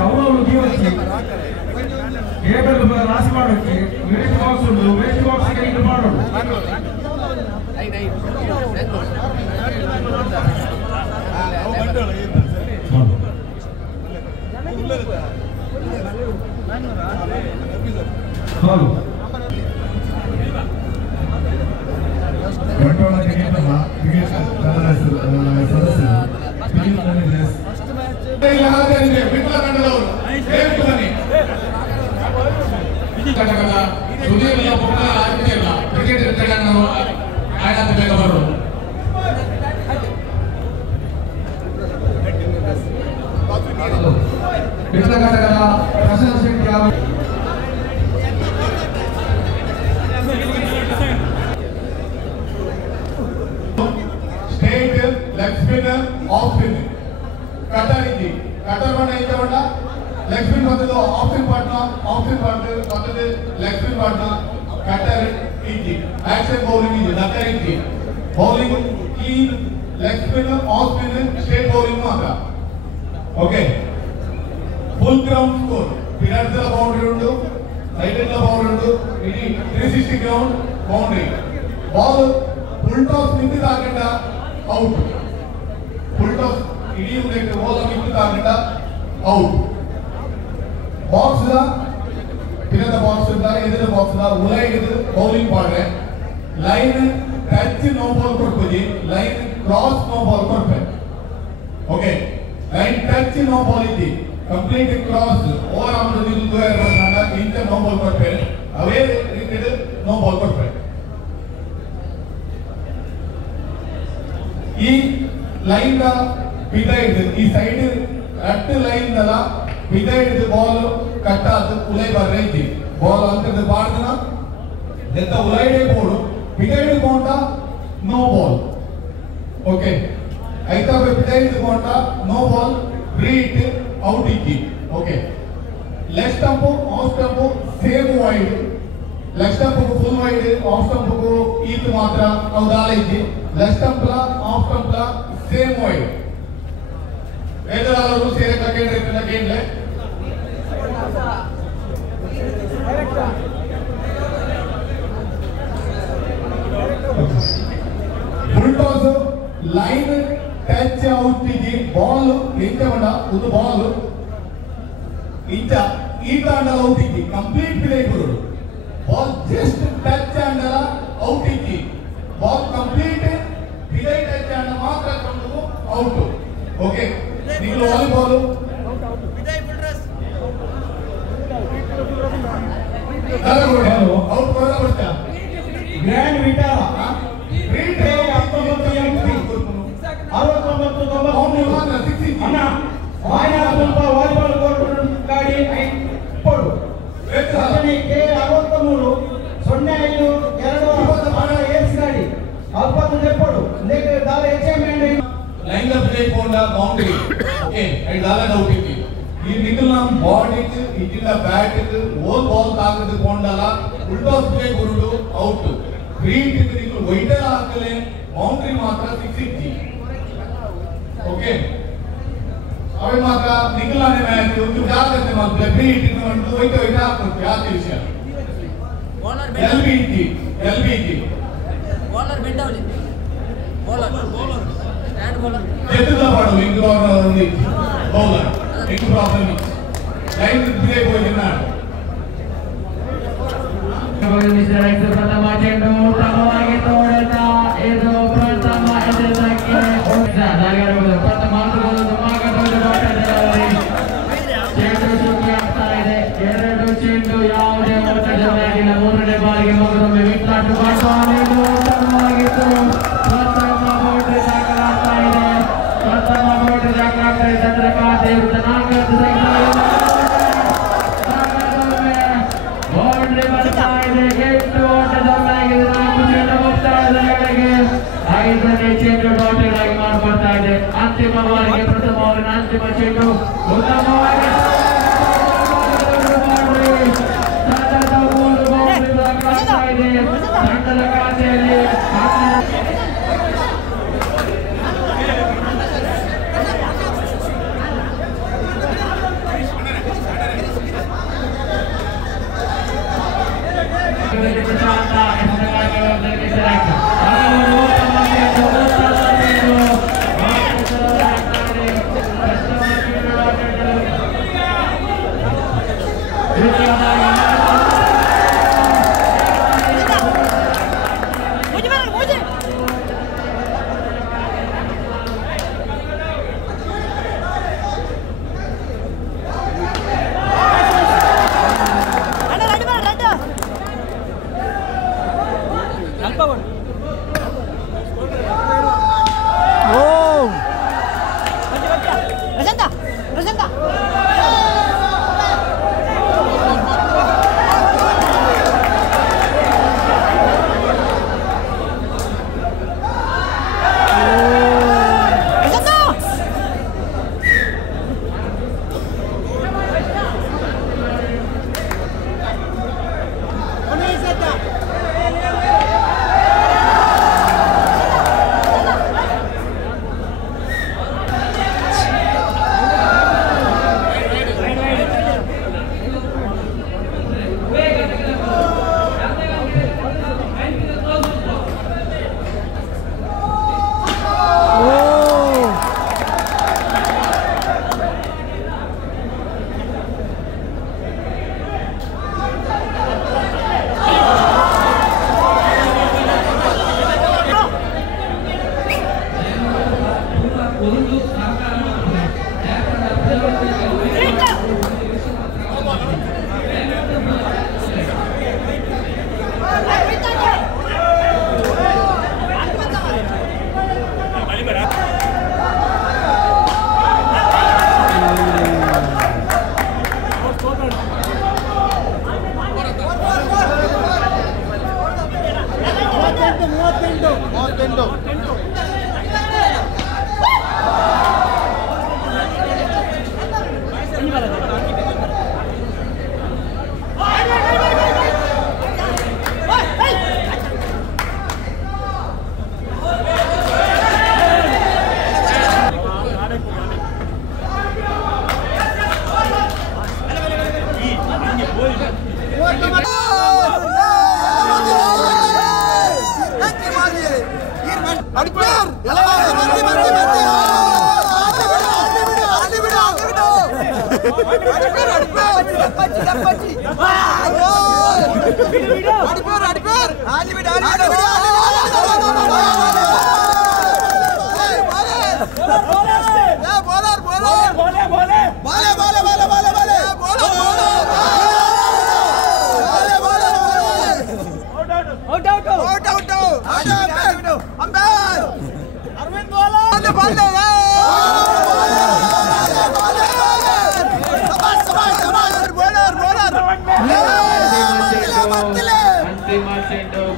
ಅವನು ಜೀವಕ್ಕೆ ಏಬಲ್ ರಾಶಿ ಮಾಡೋಕ್ಕೆ ವೇಸ್ಟ್ ಬಾಕ್ಸ್ ಉಂಟು ವೇಸ್ಟ್ ಬಾಕ್ಸ್ ಗೆ ಇದು ಮಾಡೋದು ಹೌದು ಬಂಡವಾಳ ಜಗತ್ತಲ್ಲ leg spinner off spin cutter ಇದ್ದಿ ಕಟರ್ ಬಣ್ಣ ಐತೆ ಬಣ್ಣ ಲೆಗ್ ಸ್ಪಿನ್ ಬಂದದ್ದು ಆಫ್ ಸ್ಪಿನ್ ಬಂದದ್ದು ಲೆಗ್ ಸ್ಪಿನ್ ಬಣ್ಣ ಕಟರ್ ಇದ್ದಿ ಆಕ್ಷನ್ ಬೌಲಿಂಗ್ ಇದ್ದಿ ಡಕ್ಕರ್ ಇದ್ದಿ bowling clean leg spin off spin straight bowling ಮಾತ್ರ ಓಕೆ ಫುಲ್ ಗ್ರೌಂಡ್ ಸ್ಕೋರ್ ಪಿರರ್ಸ್ ಬೌಂಡರಿ ಉಂಟು ಸೈಡ್ ಬೌಂಡರಿ ಉಂಟು ಇಡೀ 360 ground boundary ball full toss ನಿಂತಿದ್ದಾಗಂಡ ಔಟ್ ಫುಲ್ ಟಾಸ್ ಇಡೀ ಉಂಟು ಬಾಲ್ ನಿಂತಿದ್ದಾಗಂಡ ಔಟ್ ಬಾಕ್ಸ್ ಪಿರದ ಬಾಕ್ಸ್ ಇದ್ದಾರೆ ಎದುರ ಬಾಕ್ಸ್ ಉಲೈ ಹಿಡಿದು ಬೌಲಿಂಗ್ ಮಾಡ್ರೆ ಲೈನ್ ಟಚ್ ನೋ ಬಾಲ್ ಕೊಡ್ಬೋದು ಲೈನ್ ಕ್ರಾಸ್ ನೋ ಬಾಲ್ ಕೊಡ್ಬೇಕು okay line touch no ball ಇದ್ದಿ ಕಂಪ್ಲೀಟ್ ಕ್ರಾಸ್ ಓವರ್ ಆಮ್ದು ಇಂಚ ನೋ ಬಾಲ್ ಕೊಡ್ಬೇಕು ಅವೇ ರೀತಿ ನೋ ಬಾಲ್ ಕೊಡ್ಬೇಕು ಈ ಲೈನ್ ಬಿದ ಹಿಡಿದು ಈ ಸೈಡ್ ರಟ್ಟು ಲೈನ್ ಬಿದ ಹಿಡಿದು ಬಾಲ್ ಕಟ್ಟಾದ ಉಲೈ ಬರ್ರೆ ಇದ್ದಿ ಬಾಲ್ ಅಂತದ್ದು ಬಾರ್ದನ ಎಂತ ಉಲೈಡೆ ಬೋರ್ಡು ಬಿದ ಹಿಡಿದುಕೊಂಡ ನೋ ಬಾಲ್ ಓಕೆ ಐತಾ ಬಿದ ಹಿಡಿದುಕೊಂಡ ನೋ ಬಾಲ್ ಬ್ರೀಟ್ ಔಟ್ ಇದ್ದಿ okay leg stump off stump same wide leg stump full wide off stump ಈತ್ ಮಾತ್ರ ಹೌದಾಲ ಇದ್ದಿ leg stump off stump same wide ವೇದರಾಲರು ಸೇರೆ ಕಕೆಂಡ್ರೆ ಕೇಂದ್ಲೆ full toss line touch out ಇದ್ದಿ ಬಾಲ್ ಎಂತ ಬಂಡ ಒಂದು ಬಾಲ್ ಇಂಚ ಈತ ಅಂಡಲ ಔಟ್ ಇದ್ದಿ ಕಂಪ್ಲೀಟ್ ಪ್ಲೇ ಬರೋದು ಬಾಲ್ ಜಸ್ಟ್ ಟಚ್ ಅಂಡಲ ಔಟ್ ಇದ್ದಿ ಬಾಲ್ ಕಂಪ್ಲೀಟ್ ಬಿಲೈ ಟಚ್ ಅಂಡ ಮಾತ್ರ ಕೊಂಡು ಔಟ್ ಓಕೆ ನೀವು ವಾಲಿಬಾಲ್ ಔಟ್ ಬರೋದ ಬರ್ತಾ ಗ್ರ್ಯಾಂಡ್ ವಿಟಾರ ಗ್ರೀಟ್ 69 ಅಣ್ಣ ಆಯಾ ಸ್ವಲ್ಪ ವಾಲಿಬಾಲ್ ಕೋರ್ಟ್ ಗಾಡಿ ಪಡು ಕೆ 63 05 2 ಏಸ್ ಗಾಡಿ ಅಲ್ಪತ್ತು ನೆಪ್ಪಡು ನೇಕ ದಾಲ ಎಚೆಮೆಂಟ್ ಲೈನ್ ಅಪ್ ಪ್ಲೇ ಕೊಂಡ ಬೌಂಡರಿ ಓಕೆ ಐ ದಾಲ ಔಟ್ ಇತ್ತು ಈ ನಿಕಲ್ ನಮ್ ಬಾಡಿ ಇಟ್ಟಿನ ಬ್ಯಾಟ್ ಓಲ್ ಬಾಲ್ ತಾಕದು ಕೊಂಡಲ್ಲ ಉಲ್ಟಾ ಪ್ಲೇ ಗುರುಡು ಔಟ್ ಗ್ರೀಟ್ ನಿಕಲ್ ವೈಟರ್ ಹಾಕಲೆ ಬೌಂಡರಿ ಮಾತ್ರ 6 ಇತ್ತು ಓಕೆ ಅವೆ ಮಾತ್ರ ನಿಕಲಾನೆ ಮ್ಯಾಚ್ ಒಂದು ಜಾಗೃತಿ ಮಾತ್ರ ಗ್ರೀಟ್ ಇನ್ನು ವೈಟ್ ಹಾಕುತ್ತೆ ಆ ವಿಷಯ ಎಲ್ಬಿ ಬೌಲರ್ ಬೆಂಡವಲಿ ಬೌಲರ್ ಸ್ಟ್ಯಾಂಡ್ ಬೌಲರ್ ಎತ್ತದ ಪಾಡು ಇಂದು ಒಂದು ಬೌಲರ್ ಇಂದು ಪ್ರಾಬ್ಲಮ್ ಲೈನ್ ಪ್ಲೇ ಹೋಗಿನಾಡು ಪ್ರಥಮ ಚೆಂಡು ಉತ್ತಮವಾಗಿ ತೋಡುತ್ತಾ ಇದು ಪ್ರಥಮ ಎದುರಕ್ಕೆ ಪ್ರಥಮ ಚೆಂಡು ಸುಗ್ಗಿ ಆಗ್ತಾ ಇದೆ ಎರಡು ಚೆಂಡು ಯಾವುದೇ ಓಟವಾಗಿಲ್ಲ ಮೂರನೇ ಬಾರಿಗೆ ಮಗದೊಮ್ಮೆ ವಿಟ್ಲಾಟು ಮಾಡುವ ಉತ್ತಮವಾಗಿತ್ತು ಪ್ರಥಮ ಬೌಂಡ್ರಿ ದಾಖಲಾಗ್ತಾ ಇದೆ ಚಂದ್ರಕಾಂತ್ ವಿರುದ್ಧ 4 ಬೌಂಡ್ರಿ ಬರ್ತಾ ಇದೆ 8 ಓಟದೊಳಗೆ 4 ಚೆಂಡು ಮುಕ್ತಾಯದ ವೇಳೆಗೆ 5ನೇ ಚೆಂಡು ಡಾಟೆಡ್ ಆಗಿ ಮಾಡಿಕೊಡ್ತಾ ಇದೆ ಅಂತಿಮ ಬಾರಿಗೆ ಪ್ರಥಮ ಓವರಿನ ಅಂತಿಮ ಚೆಂಡು ಉತ್ತಮವಾಗಿ ಸತತ 3 ಬೌಂಡ್ರಿ ದಾಖಲಾಗ್ತಾ ಇದೆ ತಂಡದ ಖಾತೆಯಲ್ಲಿ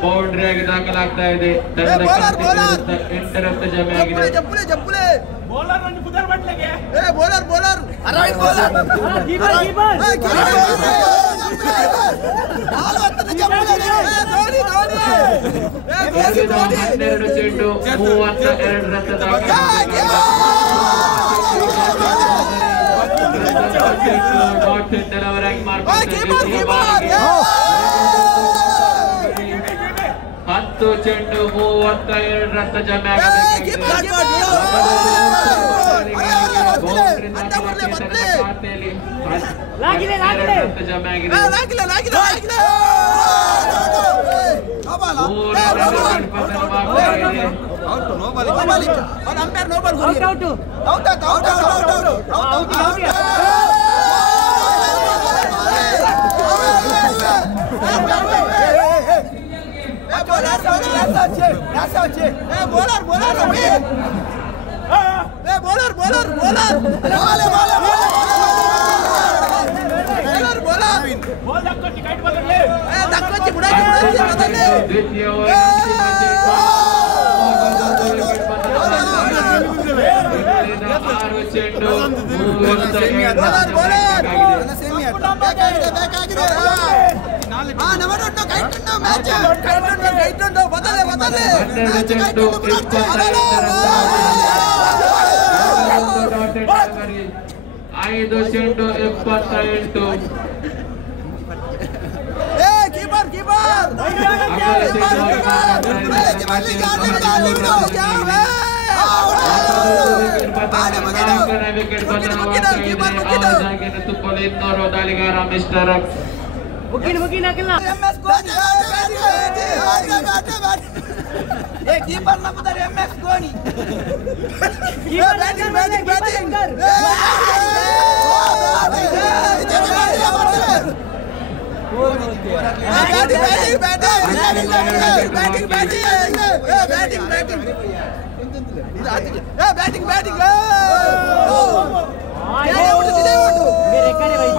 ಬೌಂಡ್ರಿ ಆಗಿ ದಾಖಲಾಗ್ತಾ ಇದೆ. ಇಂಟರಪ್ಟ್ ಜಮೆ ಆಗಿದೆ. ಹನ್ನೆರಡು ಚೆಂಡು 32 ರನ್ ಅವರಾಗಿ ಮಾರ್ಪಟ್ಟಿದ್ದಾರೆ. 10 ಚೆಂಡು 32 ರನ್ ಜಮೆ ಆಗಬೇಕಾಗಿದೆ. ಜಮೆ ಆಗಿದೆ. ಐದು ಚೆಂಡು 78. ತುಪ್ಪಲು 200 ದಾಳಿಗಾರ ಮಿಸ್ಟರ್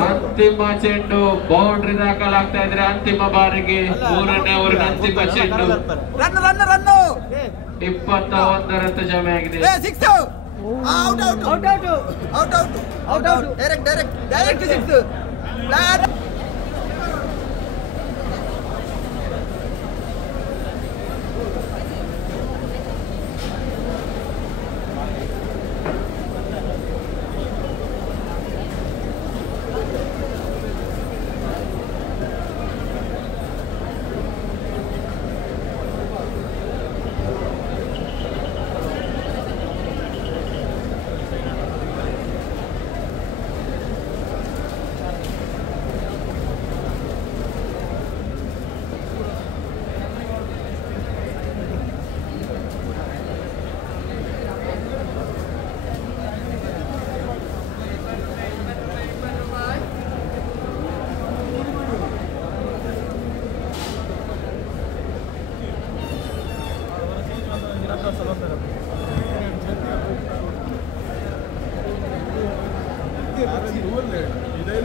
ಅಂತಿಮ ಚೆಂಡು ಬೌಂಡ್ರಿ ದಾಖಲಾಗ್ತಾ ಇದ್ರೆ ಅಂತಿಮ ಬಾರಿಗೆ 3ನೇ ಓವರ್ನ ಅಂತಿಮ ಚೆಂಡು 21 ರನ್ ಜಮೆ ಆಗಿದೆ. ಇದೇ